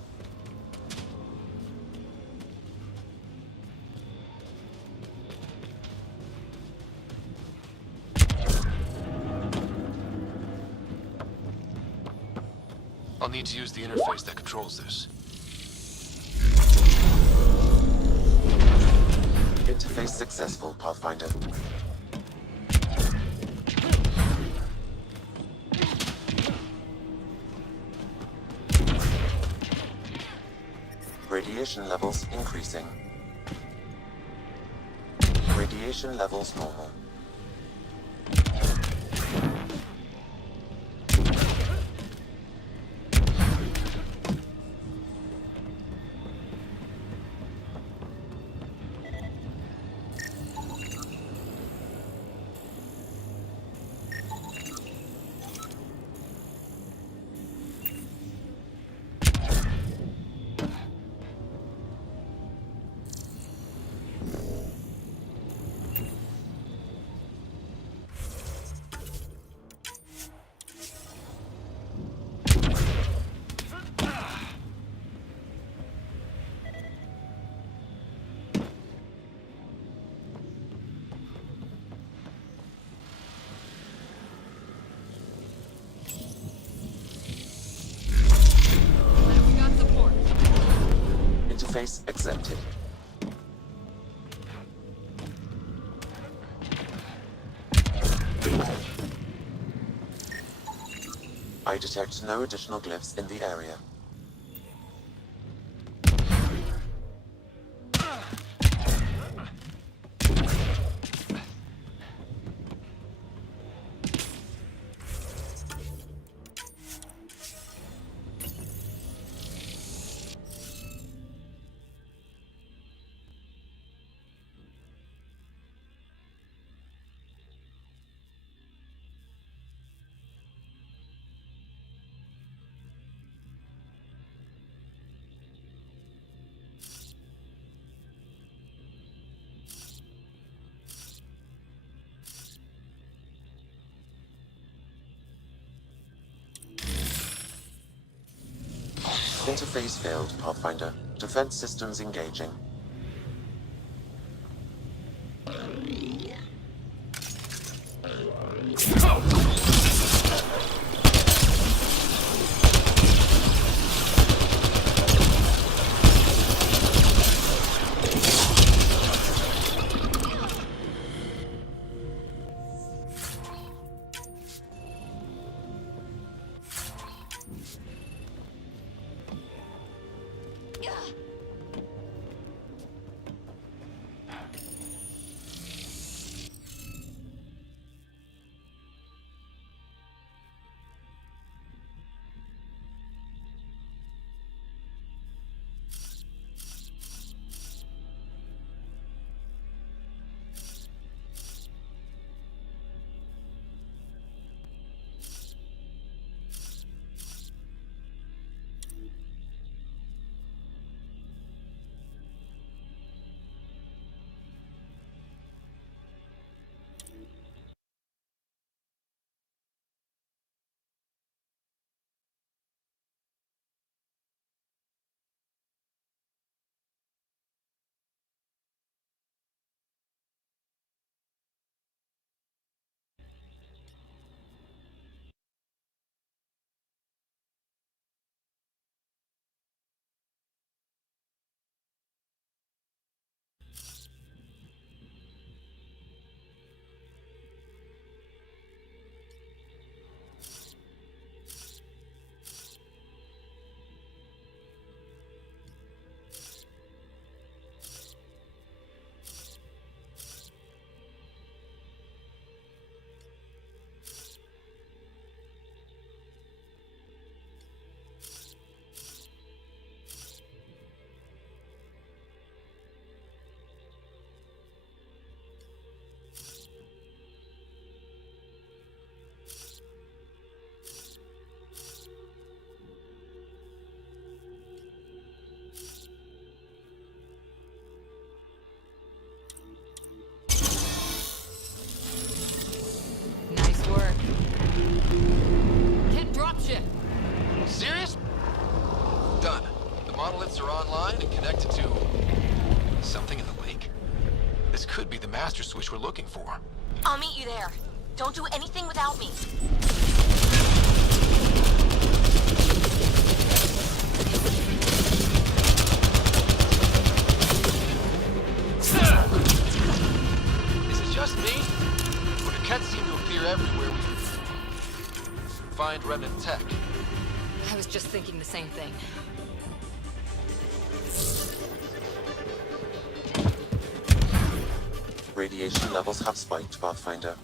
I'll need to use the interface that controls this. Interface successful, Pathfinder. Radiation levels increasing. Radiation levels normal. Interface accepted. I detect no additional glyphs in the area. Interface failed, Pathfinder. Defense systems engaging. Serious? Done. The monoliths are online and connected to something in the lake. This could be the master switch we're looking for. I'll meet you there. Don't do anything without me. Is it just me? Or do Kets seem to appear everywhere we find remnant tech? I was just thinking the same thing. Radiation levels have spiked, Pathfinder.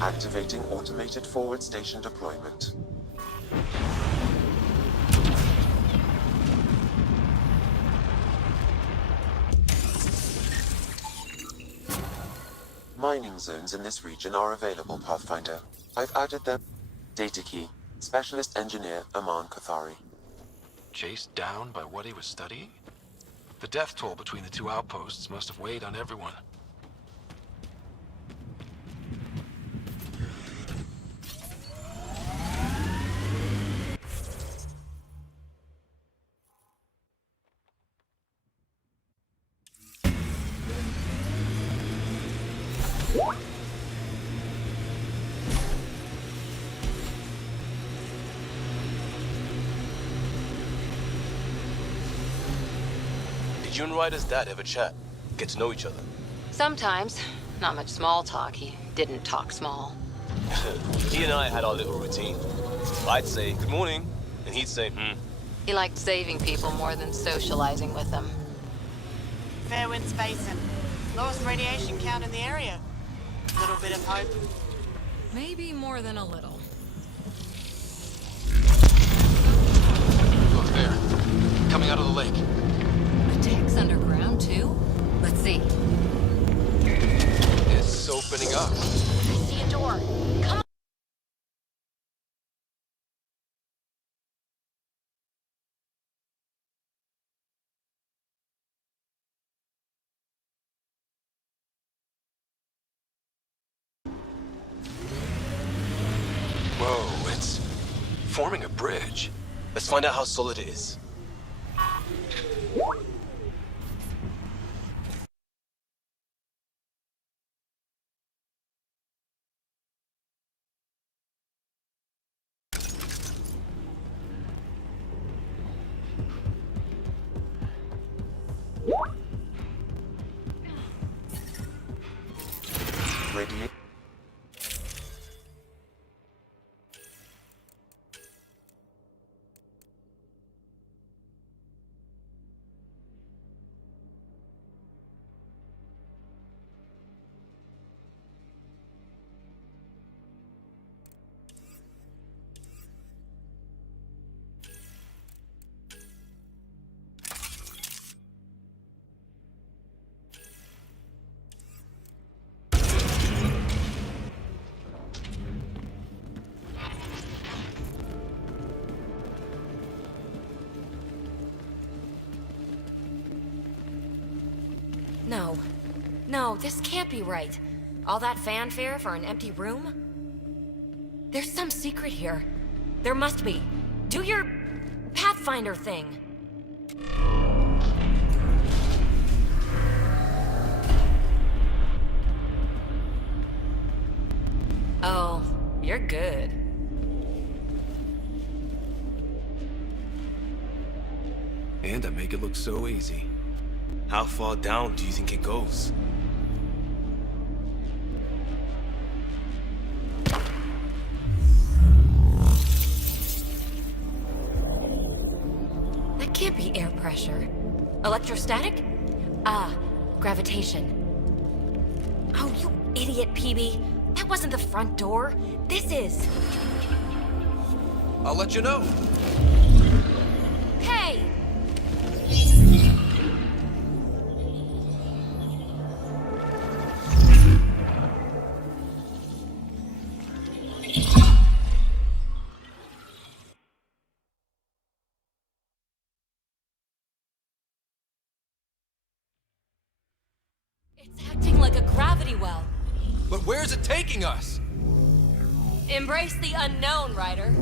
Activating automated forward station deployment. Mining zones in this region are available, Pathfinder. I've added them. Data key Specialist Engineer Aman Kathari. Chased down by what he was studying? The death toll between the two outposts must have weighed on everyone. Did you and Ryder's dad ever chat? Get to know each other? Sometimes. Not much small talk. He didn't talk small. He and I had our little routine. I'd say, good morning, and he'd say, He liked saving people more than socializing with them. Fairwind's Basin. Lowest radiation count in the area. Little bit of hope. Maybe more than a little. Look there. Coming out of the lake. Tech's underground, too? Let's see. It's opening up. I see a door. Come on. Whoa, it's forming a bridge. let's find out how solid it is. Radiate. No. No, this can't be right. All that fanfare for an empty room? There's some secret here. There must be. Do your Pathfinder thing. Oh, you're good. And I make it look so easy. How far down do you think it goes? That can't be air pressure. Electrostatic? Ah, gravitation. Oh, you idiot, PB. That wasn't the front door. This is. I'll let you know. Hey! It's acting like a gravity well. But where's it taking us? Embrace the unknown, Ryder.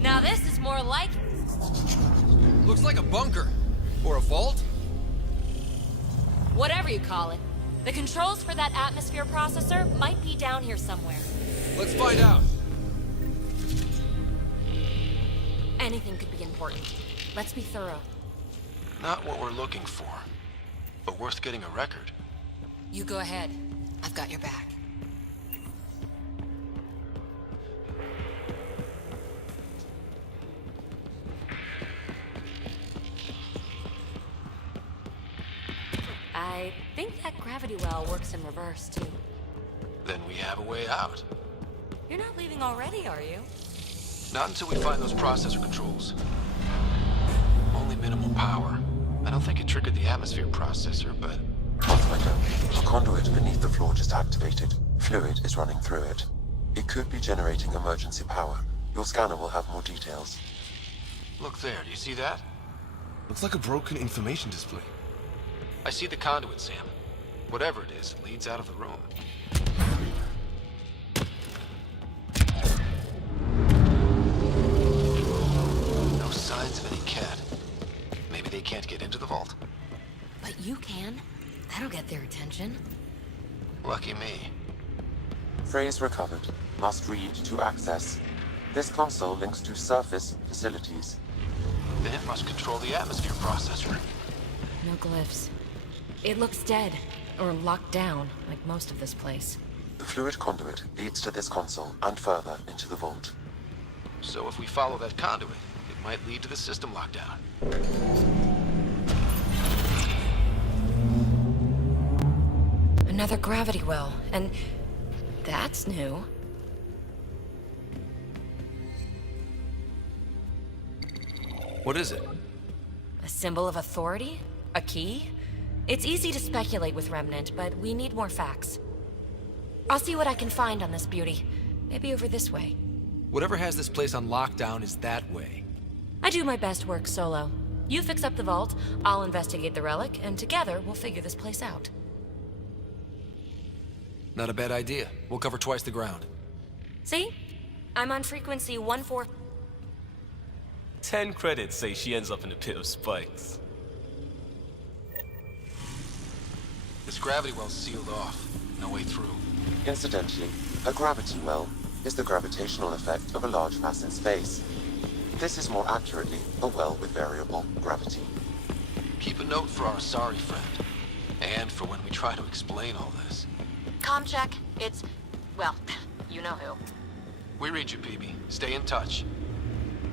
Now this is more like it. Looks like a bunker. Or a vault? Whatever you call it. The controls for that atmosphere processor might be down here somewhere. Let's find out. Anything could be important. Let's be thorough. Not what we're looking for, but worth getting a record. You go ahead. I've got your back. I think that gravity well works in reverse, too. Then we have a way out. You're not leaving already, are you? Not until we find those processor controls. Only minimal power. I don't think it triggered the atmosphere processor, but... Pathfinder, a conduit beneath the floor just activated. Fluid is running through it. It could be generating emergency power. Your scanner will have more details. Look there, do you see that? Looks like a broken information display. I see the conduit, Sam. Whatever it is, it leads out of the room. No signs of any cat. Maybe they can't get into the vault. But you can. That'll get their attention. Lucky me. Phrase recovered. Must read to access. This console links to surface facilities. Then it must control the atmosphere processor. No glyphs. It looks dead, or locked down, like most of this place. The fluid conduit leads to this console and further into the vault. So if we follow that conduit, it might lead to the system lockdown. Another gravity well, and that's new. What is it? A symbol of authority? A key? It's easy to speculate with Remnant, but we need more facts. I'll see what I can find on this beauty. Maybe over this way. Whatever has this place on lockdown is that way. I do my best work solo. You fix up the vault, I'll investigate the relic, and together we'll figure this place out. Not a bad idea. We'll cover twice the ground. See? I'm on frequency 14... 10 credits say she ends up in a pit of spikes. This gravity well's sealed off. No way through. Incidentally, a gravity well is the gravitational effect of a large mass in space. This is more accurately a well with variable gravity. Keep a note for our sorry friend. And for when we try to explain all this. Comm check. It's... well, you know who. We read you, PB. Stay in touch.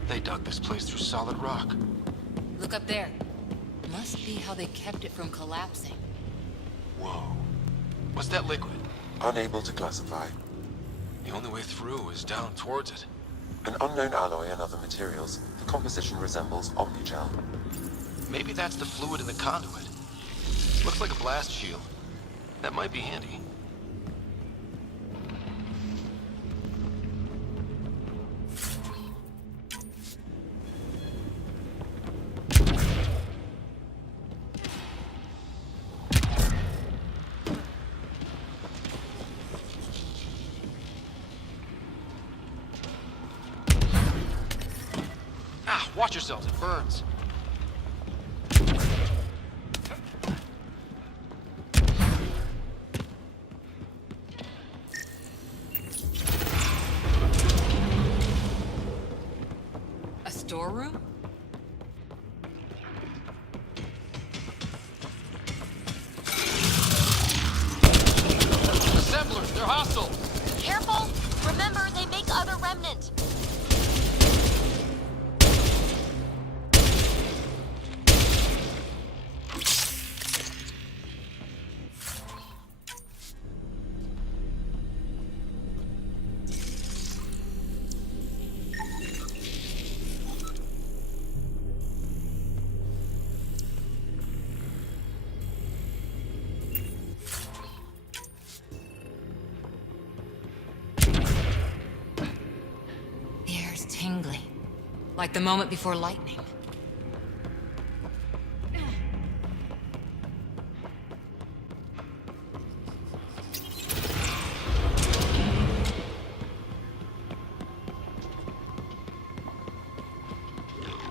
They dug this place through solid rock. Look up there. Must be how they kept it from collapsing. Whoa. What's that liquid? Unable to classify. The only way through is down towards it. An unknown alloy and other materials. The composition resembles omnigel. Maybe that's the fluid in the conduit. Looks like a blast shield. That might be handy. Watch yourselves, it burns. A storeroom? Assemblers, they're hostile! Careful! Remember, they make other remnant. Tingly. Like the moment before lightning.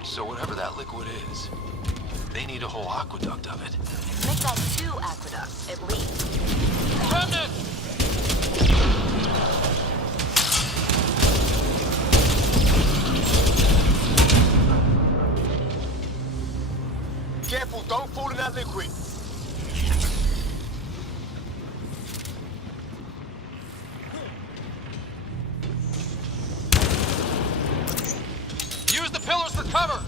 So whatever that liquid is, they need a whole aqueduct of it. Make that 2 aqueducts, at least. Remnant! Careful, don't fall in that liquid. Use the pillars for cover!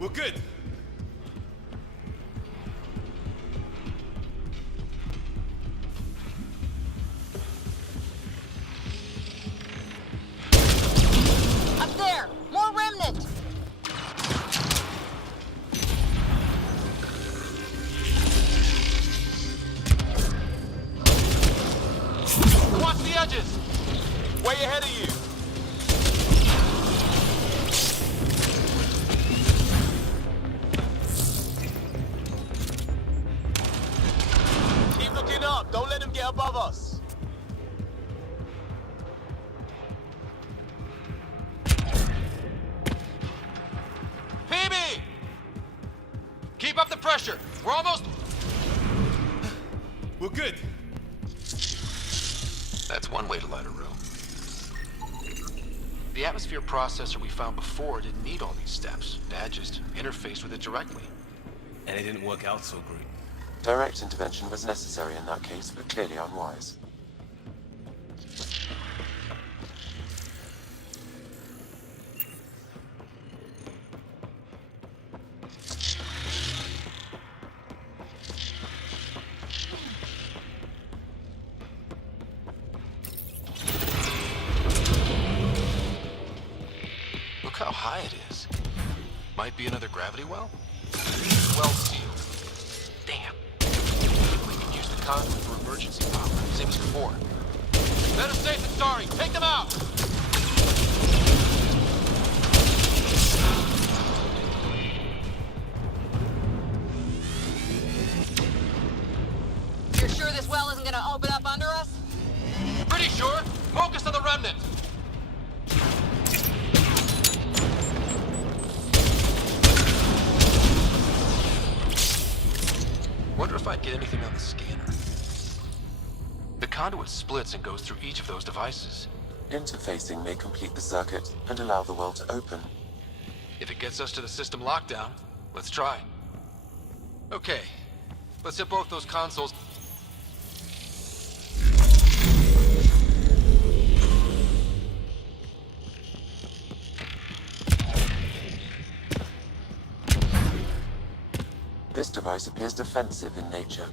We're good. way ahead of you. Keep looking up. Don't let him get above us. PB! Keep up the pressure. We're almost... We're good. That's one way to light a room. The atmosphere processor we found before didn't need all these steps. Dad just interfaced with it directly. And it didn't work out so great. Direct intervention was necessary in that case, but clearly unwise. Look how high it is. Might be another gravity well? Well sealed. Damn. We can use the conduit for emergency power, same as before. Better safe than sorry. Take them out! You're sure this well isn't gonna open up under us? Pretty sure. Focus on the remnant. Wonder if I'd get anything on the scanner. The conduit splits and goes through each of those devices. Interfacing may complete the circuit and allow the well to open. If it gets us to the system lockdown, let's try. Okay, let's hit both those consoles. This device appears defensive in nature.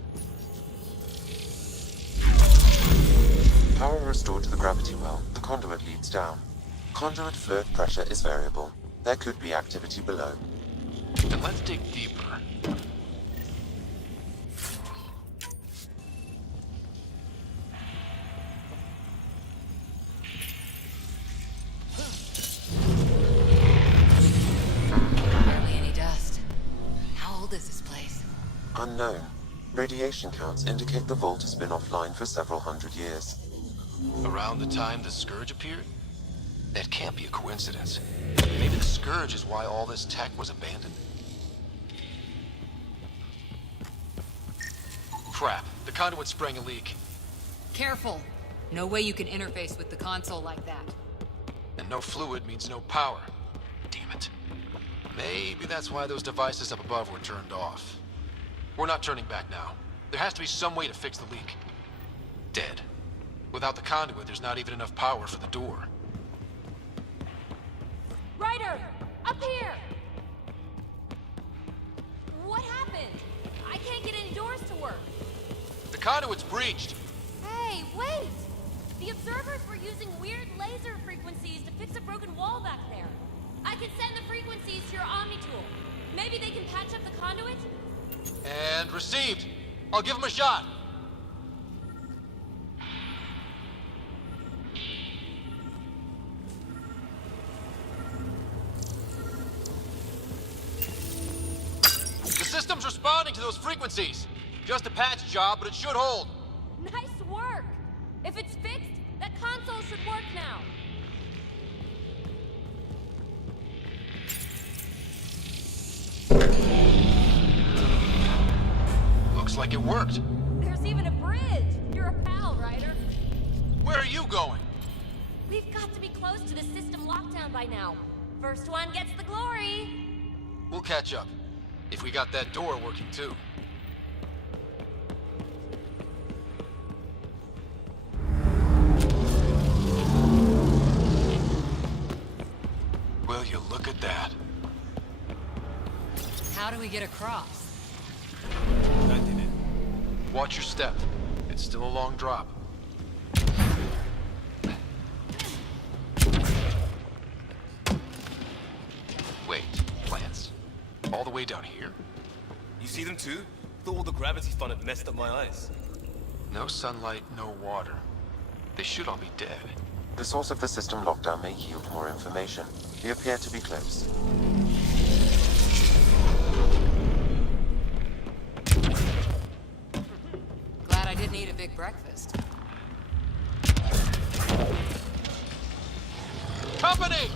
Power restored to the gravity well, the conduit leads down. Conduit fluid pressure is variable. There could be activity below. Then let's dig deeper. Hardly any dust. How old is this place? Unknown. Radiation counts indicate the vault has been offline for several hundred years. Around the time the Scourge appeared? That can't be a coincidence. Maybe the Scourge is why all this tech was abandoned. Crap, the conduit sprang a leak. Careful. No way you can interface with the console like that. And no fluid means no power. Damn it. Maybe that's why those devices up above were turned off. We're not turning back now. There has to be some way to fix the leak. Dead. Without the conduit, there's not even enough power for the door. Ryder! Up here! What happened? I can't get any doors to work. The conduit's breached. Hey, wait! The observers were using weird laser frequencies to fix a broken wall back there. I can send the frequencies to your Omni tool. Maybe they can patch up the conduit? And received. I'll give him a shot. The system's responding to those frequencies. Just a patch job, but it should hold. Nice work! If it's fixed, that console should work now. Looks like it worked. There's even a bridge! You're a pal, Ryder. Where are you going? We've got to be close to the system lockdown by now. First one gets the glory! We'll catch up. If we got that door working too. Will you look at that? How do we get across? I did it. Watch your step. It's still a long drop. Wait, plants? All the way down here? You see them too? Thought all the gravity fun had messed up my eyes. No sunlight, no water. They should all be dead. The source of the system lockdown may yield more information. We appear to be close. Glad I didn't eat a big breakfast. Company!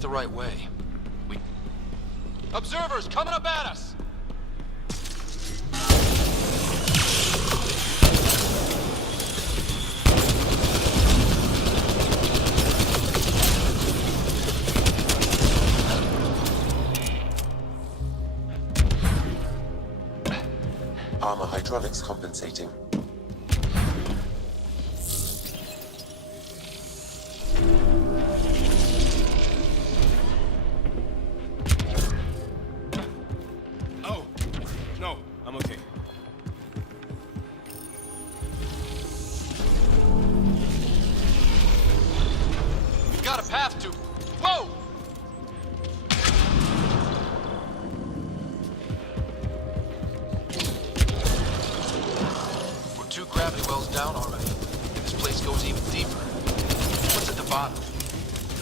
The right way. Observers coming up at us! Armor hydraulics compensating.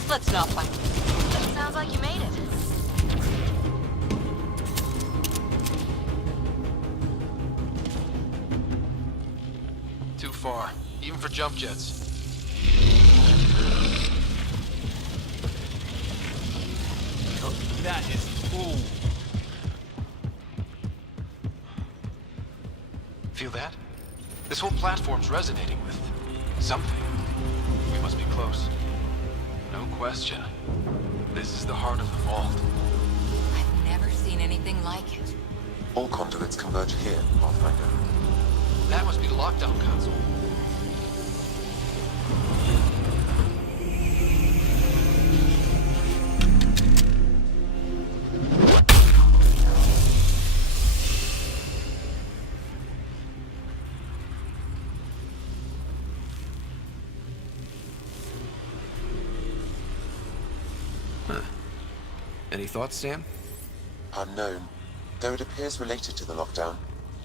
Let's not fight. It sounds like you made it. Too far, even for jump jets. That is cool. Feel that? This whole platform's resonating with something. We must be close. No question. This is the heart of the vault. I've never seen anything like it. All conduits converge here, Pathfinder. That must be the lockdown console. Any thoughts, Sam? Unknown. Though it appears related to the lockdown,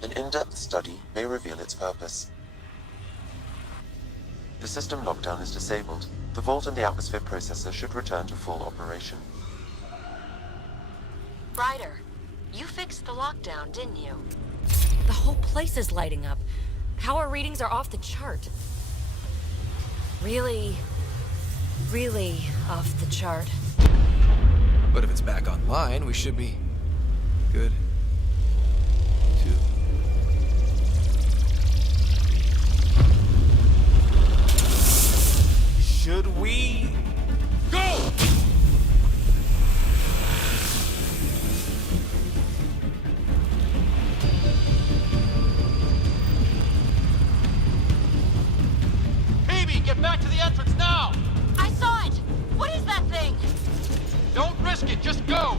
an in-depth study may reveal its purpose. The system lockdown is disabled. The vault and the atmosphere processor should return to full operation. Ryder, you fixed the lockdown, didn't you? The whole place is lighting up. Power readings are off the chart. Really off the chart. But if it's back online, we should be good too. Should we go? Phoebe, get back to the entrance now! I saw it! What is that thing? Don't risk it, just go!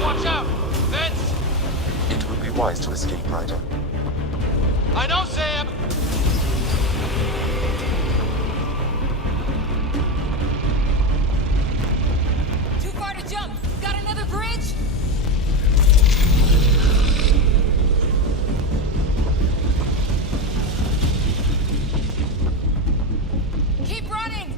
Watch out! Vince! It would be wise to escape, Ryder. I know, Sam! Too far to jump! Got another bridge? Keep running!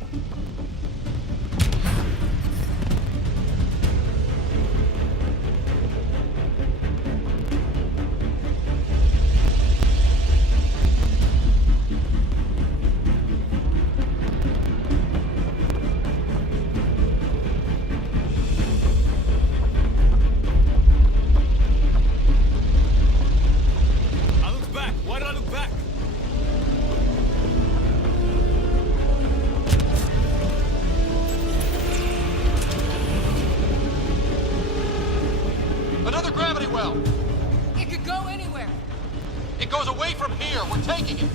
well. It could go anywhere. It goes away from here. We're taking it.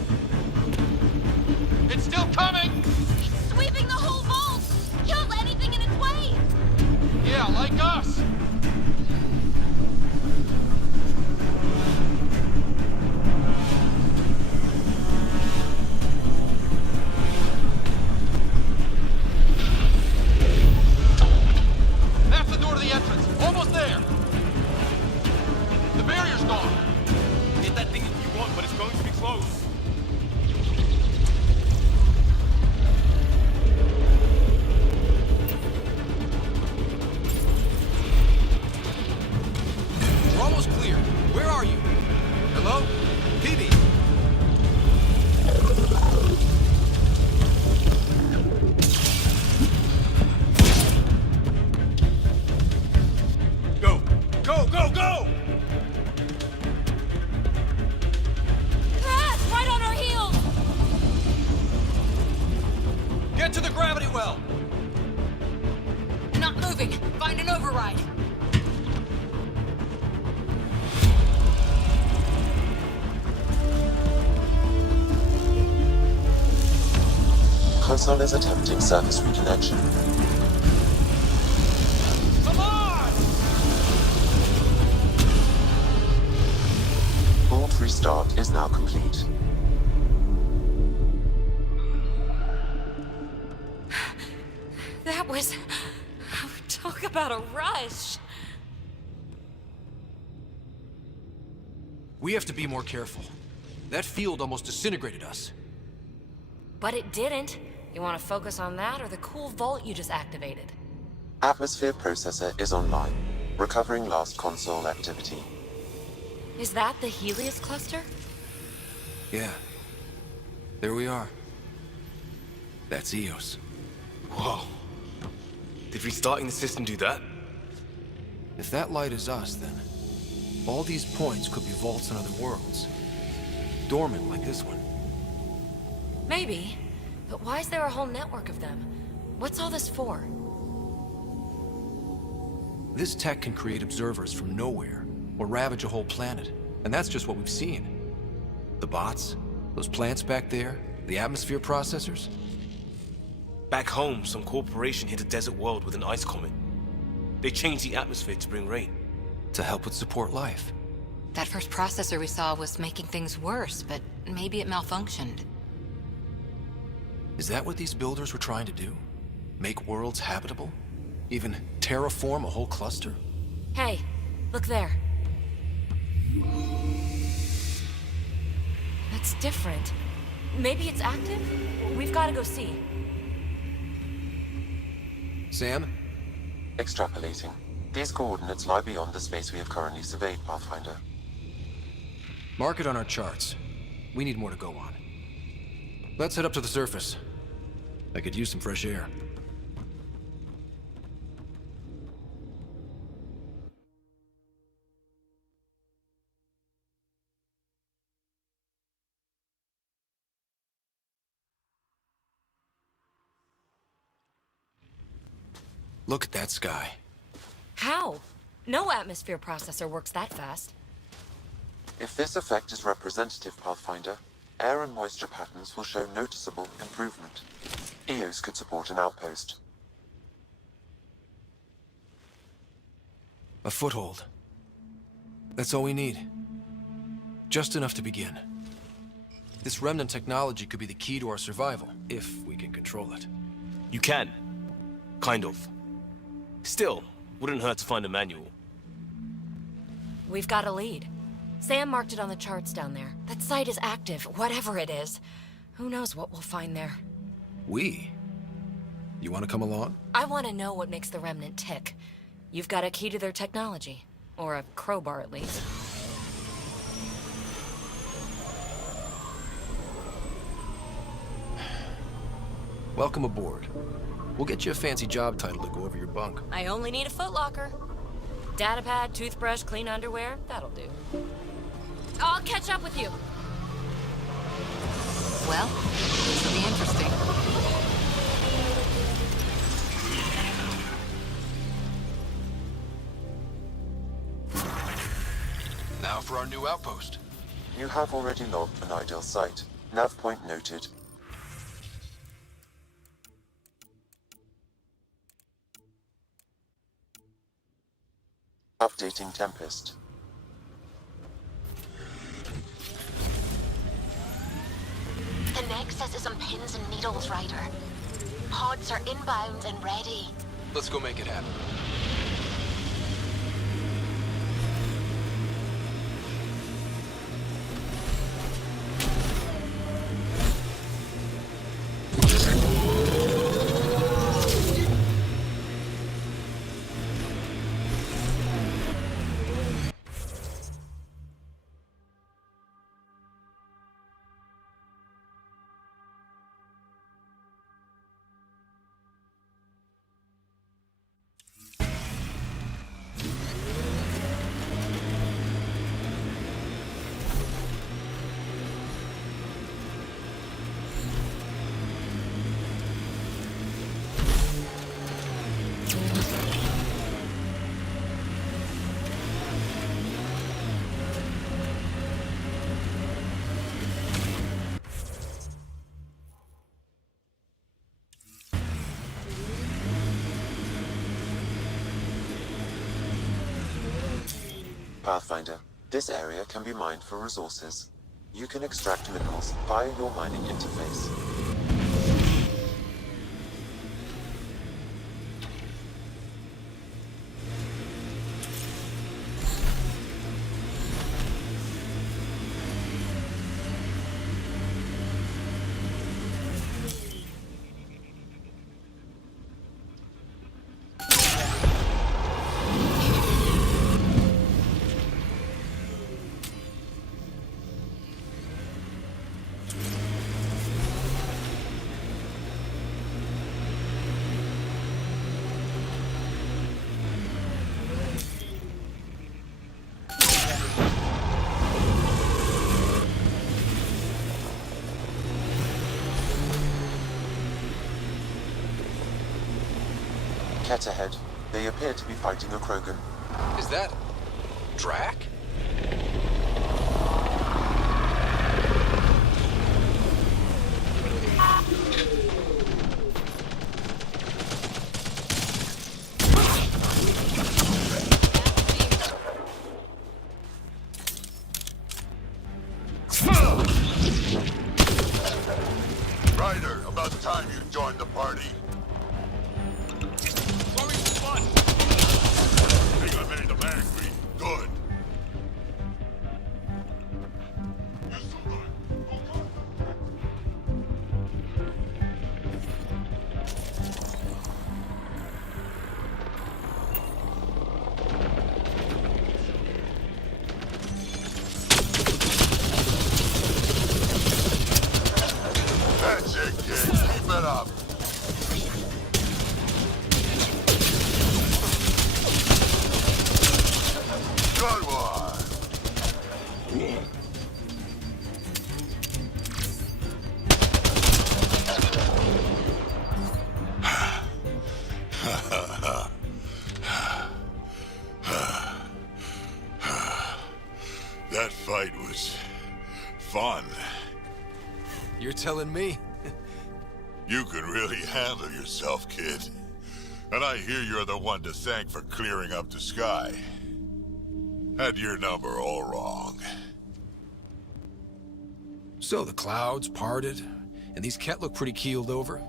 It's still coming! It's sweeping the whole vault! Kills anything in its way! Yeah, like us! That's the door to the entrance. Almost there. The barrier's gone. Get that thing if you want, but it's going to be close. We're almost clear. Where are you? Hello? PB? Go! Go, go, go! Crash! Right on our heels! Get to the gravity well! Not moving. Find an override. Console is attempting surface reconnection. Come on! Vault restart is now complete. That was... Talk about a rush. We have to be more careful. That field almost disintegrated us. But it didn't. You want to focus on that or the cool vault you just activated? Atmosphere processor is online, recovering last console activity. Is that the Helios cluster? Yeah. There we are. That's EOS. Whoa. Did restarting the system do that? If that light is us, then all these points could be vaults in other worlds. Dormant like this one. Maybe. But why is there a whole network of them? What's all this for? This tech can create observers from nowhere, or ravage a whole planet. And that's just what we've seen. The bots, those plants back there, the atmosphere processors. Back home, some corporation hit a desert world with an ice comet. They changed the atmosphere to bring rain. To help with support life. That first processor we saw was making things worse, but maybe it malfunctioned. Is that what these builders were trying to do? Make worlds habitable? Even terraform a whole cluster? Hey, look there. That's different. Maybe it's active? We've got to go see. Sam? Extrapolating. These coordinates lie beyond the space we have currently surveyed, Pathfinder. Mark it on our charts. We need more to go on. Let's head up to the surface. I could use some fresh air. Look at that sky. How? No atmosphere processor works that fast. If this effect is representative, Pathfinder, air and moisture patterns will show noticeable improvement. EOS could support an outpost. A foothold. That's all we need. Just enough to begin. This remnant technology could be the key to our survival, if we can control it. You can. Kind of. Still, wouldn't hurt to find a manual. We've got a lead. Sam marked it on the charts down there. That site is active, whatever it is. Who knows what we'll find there. We? You want to come along? I want to know what makes the Remnant tick. You've got a key to their technology. Or a crowbar, at least. Welcome aboard. We'll get you a fancy job title to go over your bunk. I only need a footlocker. Datapad, toothbrush, clean underwear, that'll do. I'll catch up with you. Well, this will be interesting. now for our new outpost. You have already logged an ideal site. Nav point noted. Updating Tempest. The Nexus is on pins and needles, Ryder. Pods are inbound and ready. Let's go make it happen. Pathfinder, this area can be mined for resources. You can extract minerals via your mining interface. Cat ahead. They appear to be fighting a Krogan. Is that... Drac? Ryder, about time you joined the party. Think I made them angry. Good. That's it, kid. Keep it up. Good one. That fight was fun. You're telling me? You can really handle yourself, kid. And I hear you're the one to thank for clearing up the sky. Had your number all wrong. So the clouds parted, and these Ket look pretty keeled over.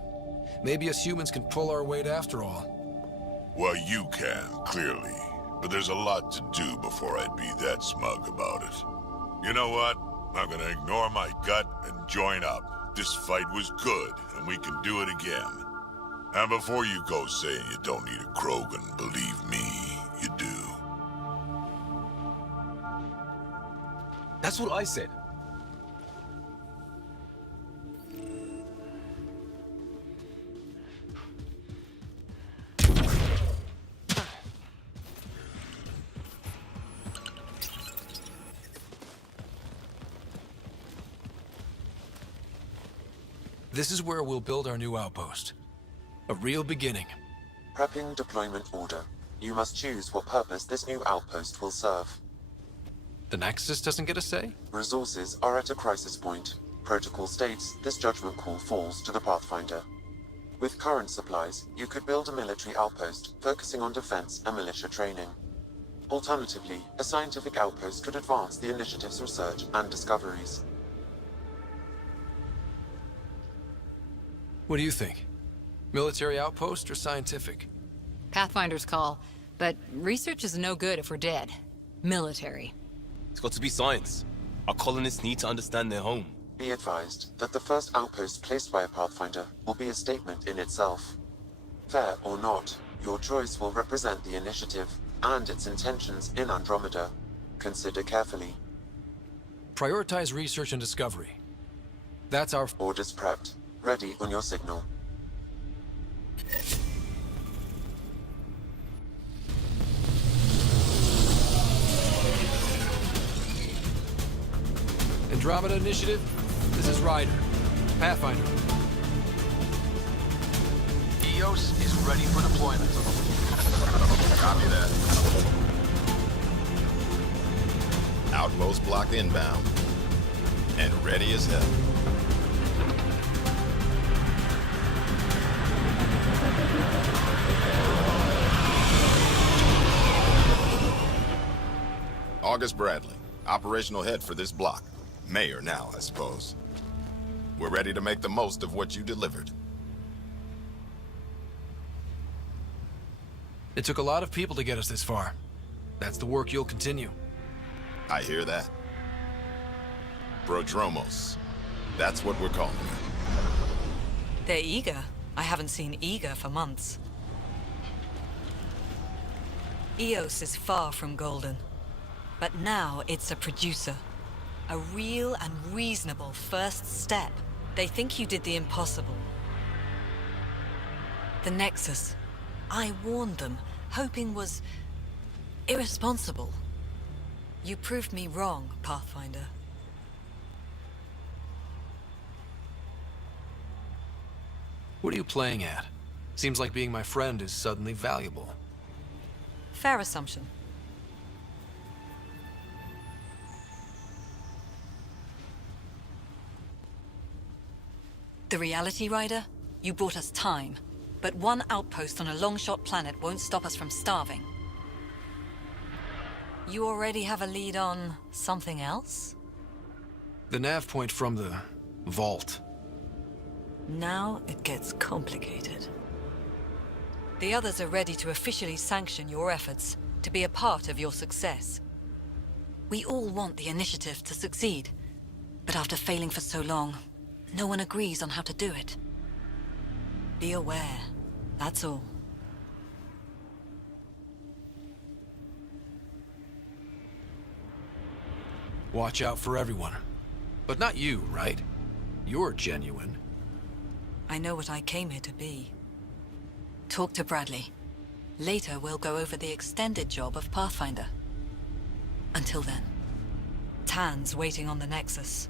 Maybe us humans can pull our weight after all. Well, you can, clearly. But there's a lot to do before I'd be that smug about it. You know what? I'm gonna ignore my gut and join up. This fight was good, and we can do it again. And before you go saying you don't need a Krogan, believe me, you do. That's what I said. This is where we'll build our new outpost. A real beginning. Prepping deployment order. You must choose what purpose this new outpost will serve. The Nexus doesn't get a say? Resources are at a crisis point. Protocol states this judgment call falls to the Pathfinder. With current supplies, you could build a military outpost focusing on defense and militia training. Alternatively, a scientific outpost could advance the initiative's research and discoveries. What do you think? Military outpost or scientific? Pathfinder's call, but research is no good if we're dead. Military. It's got to be science. Our colonists need to understand their home. Be advised that the first outpost placed by a Pathfinder will be a statement in itself. Fair or not, your choice will represent the initiative and its intentions in Andromeda. Consider carefully. Prioritize research and discovery. That's our... Orders prepped. Ready on your signal. Andromeda Initiative, this is Ryder. Pathfinder. EOS is ready for deployment. Copy that. Outpost block inbound. And ready as hell. August Bradley, operational head for this block. Mayor now, I suppose. We're ready to make the most of what you delivered. It took a lot of people to get us this far. That's the work you'll continue. I hear that. Prodromos. That's what we're calling it. They're eager. I haven't seen eager for months. EOS is far from golden. But now it's a producer. A real and reasonable first step. They think you did the impossible. The Nexus. I warned them, hoping was irresponsible. You proved me wrong, Pathfinder. What are you playing at? Seems like being my friend is suddenly valuable. Fair assumption. The reality, Rider? You brought us time. But one outpost on a long-shot planet won't stop us from starving. You already have a lead on something else? The nav point from the vault. Now it gets complicated. The others are ready to officially sanction your efforts, to be a part of your success. We all want the initiative to succeed, but after failing for so long, no one agrees on how to do it. Be aware, that's all. Watch out for everyone. But not you, right? You're genuine. I know what I came here to be. Talk to Bradley. Later, we'll go over the extended job of Pathfinder. Until then, Tan's waiting on the Nexus.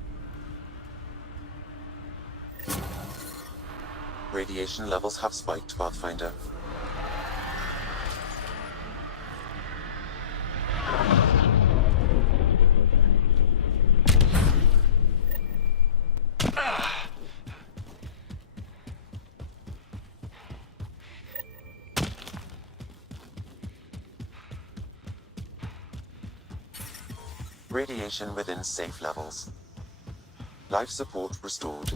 Radiation levels have spiked, Pathfinder. Radiation within safe levels. Life support restored.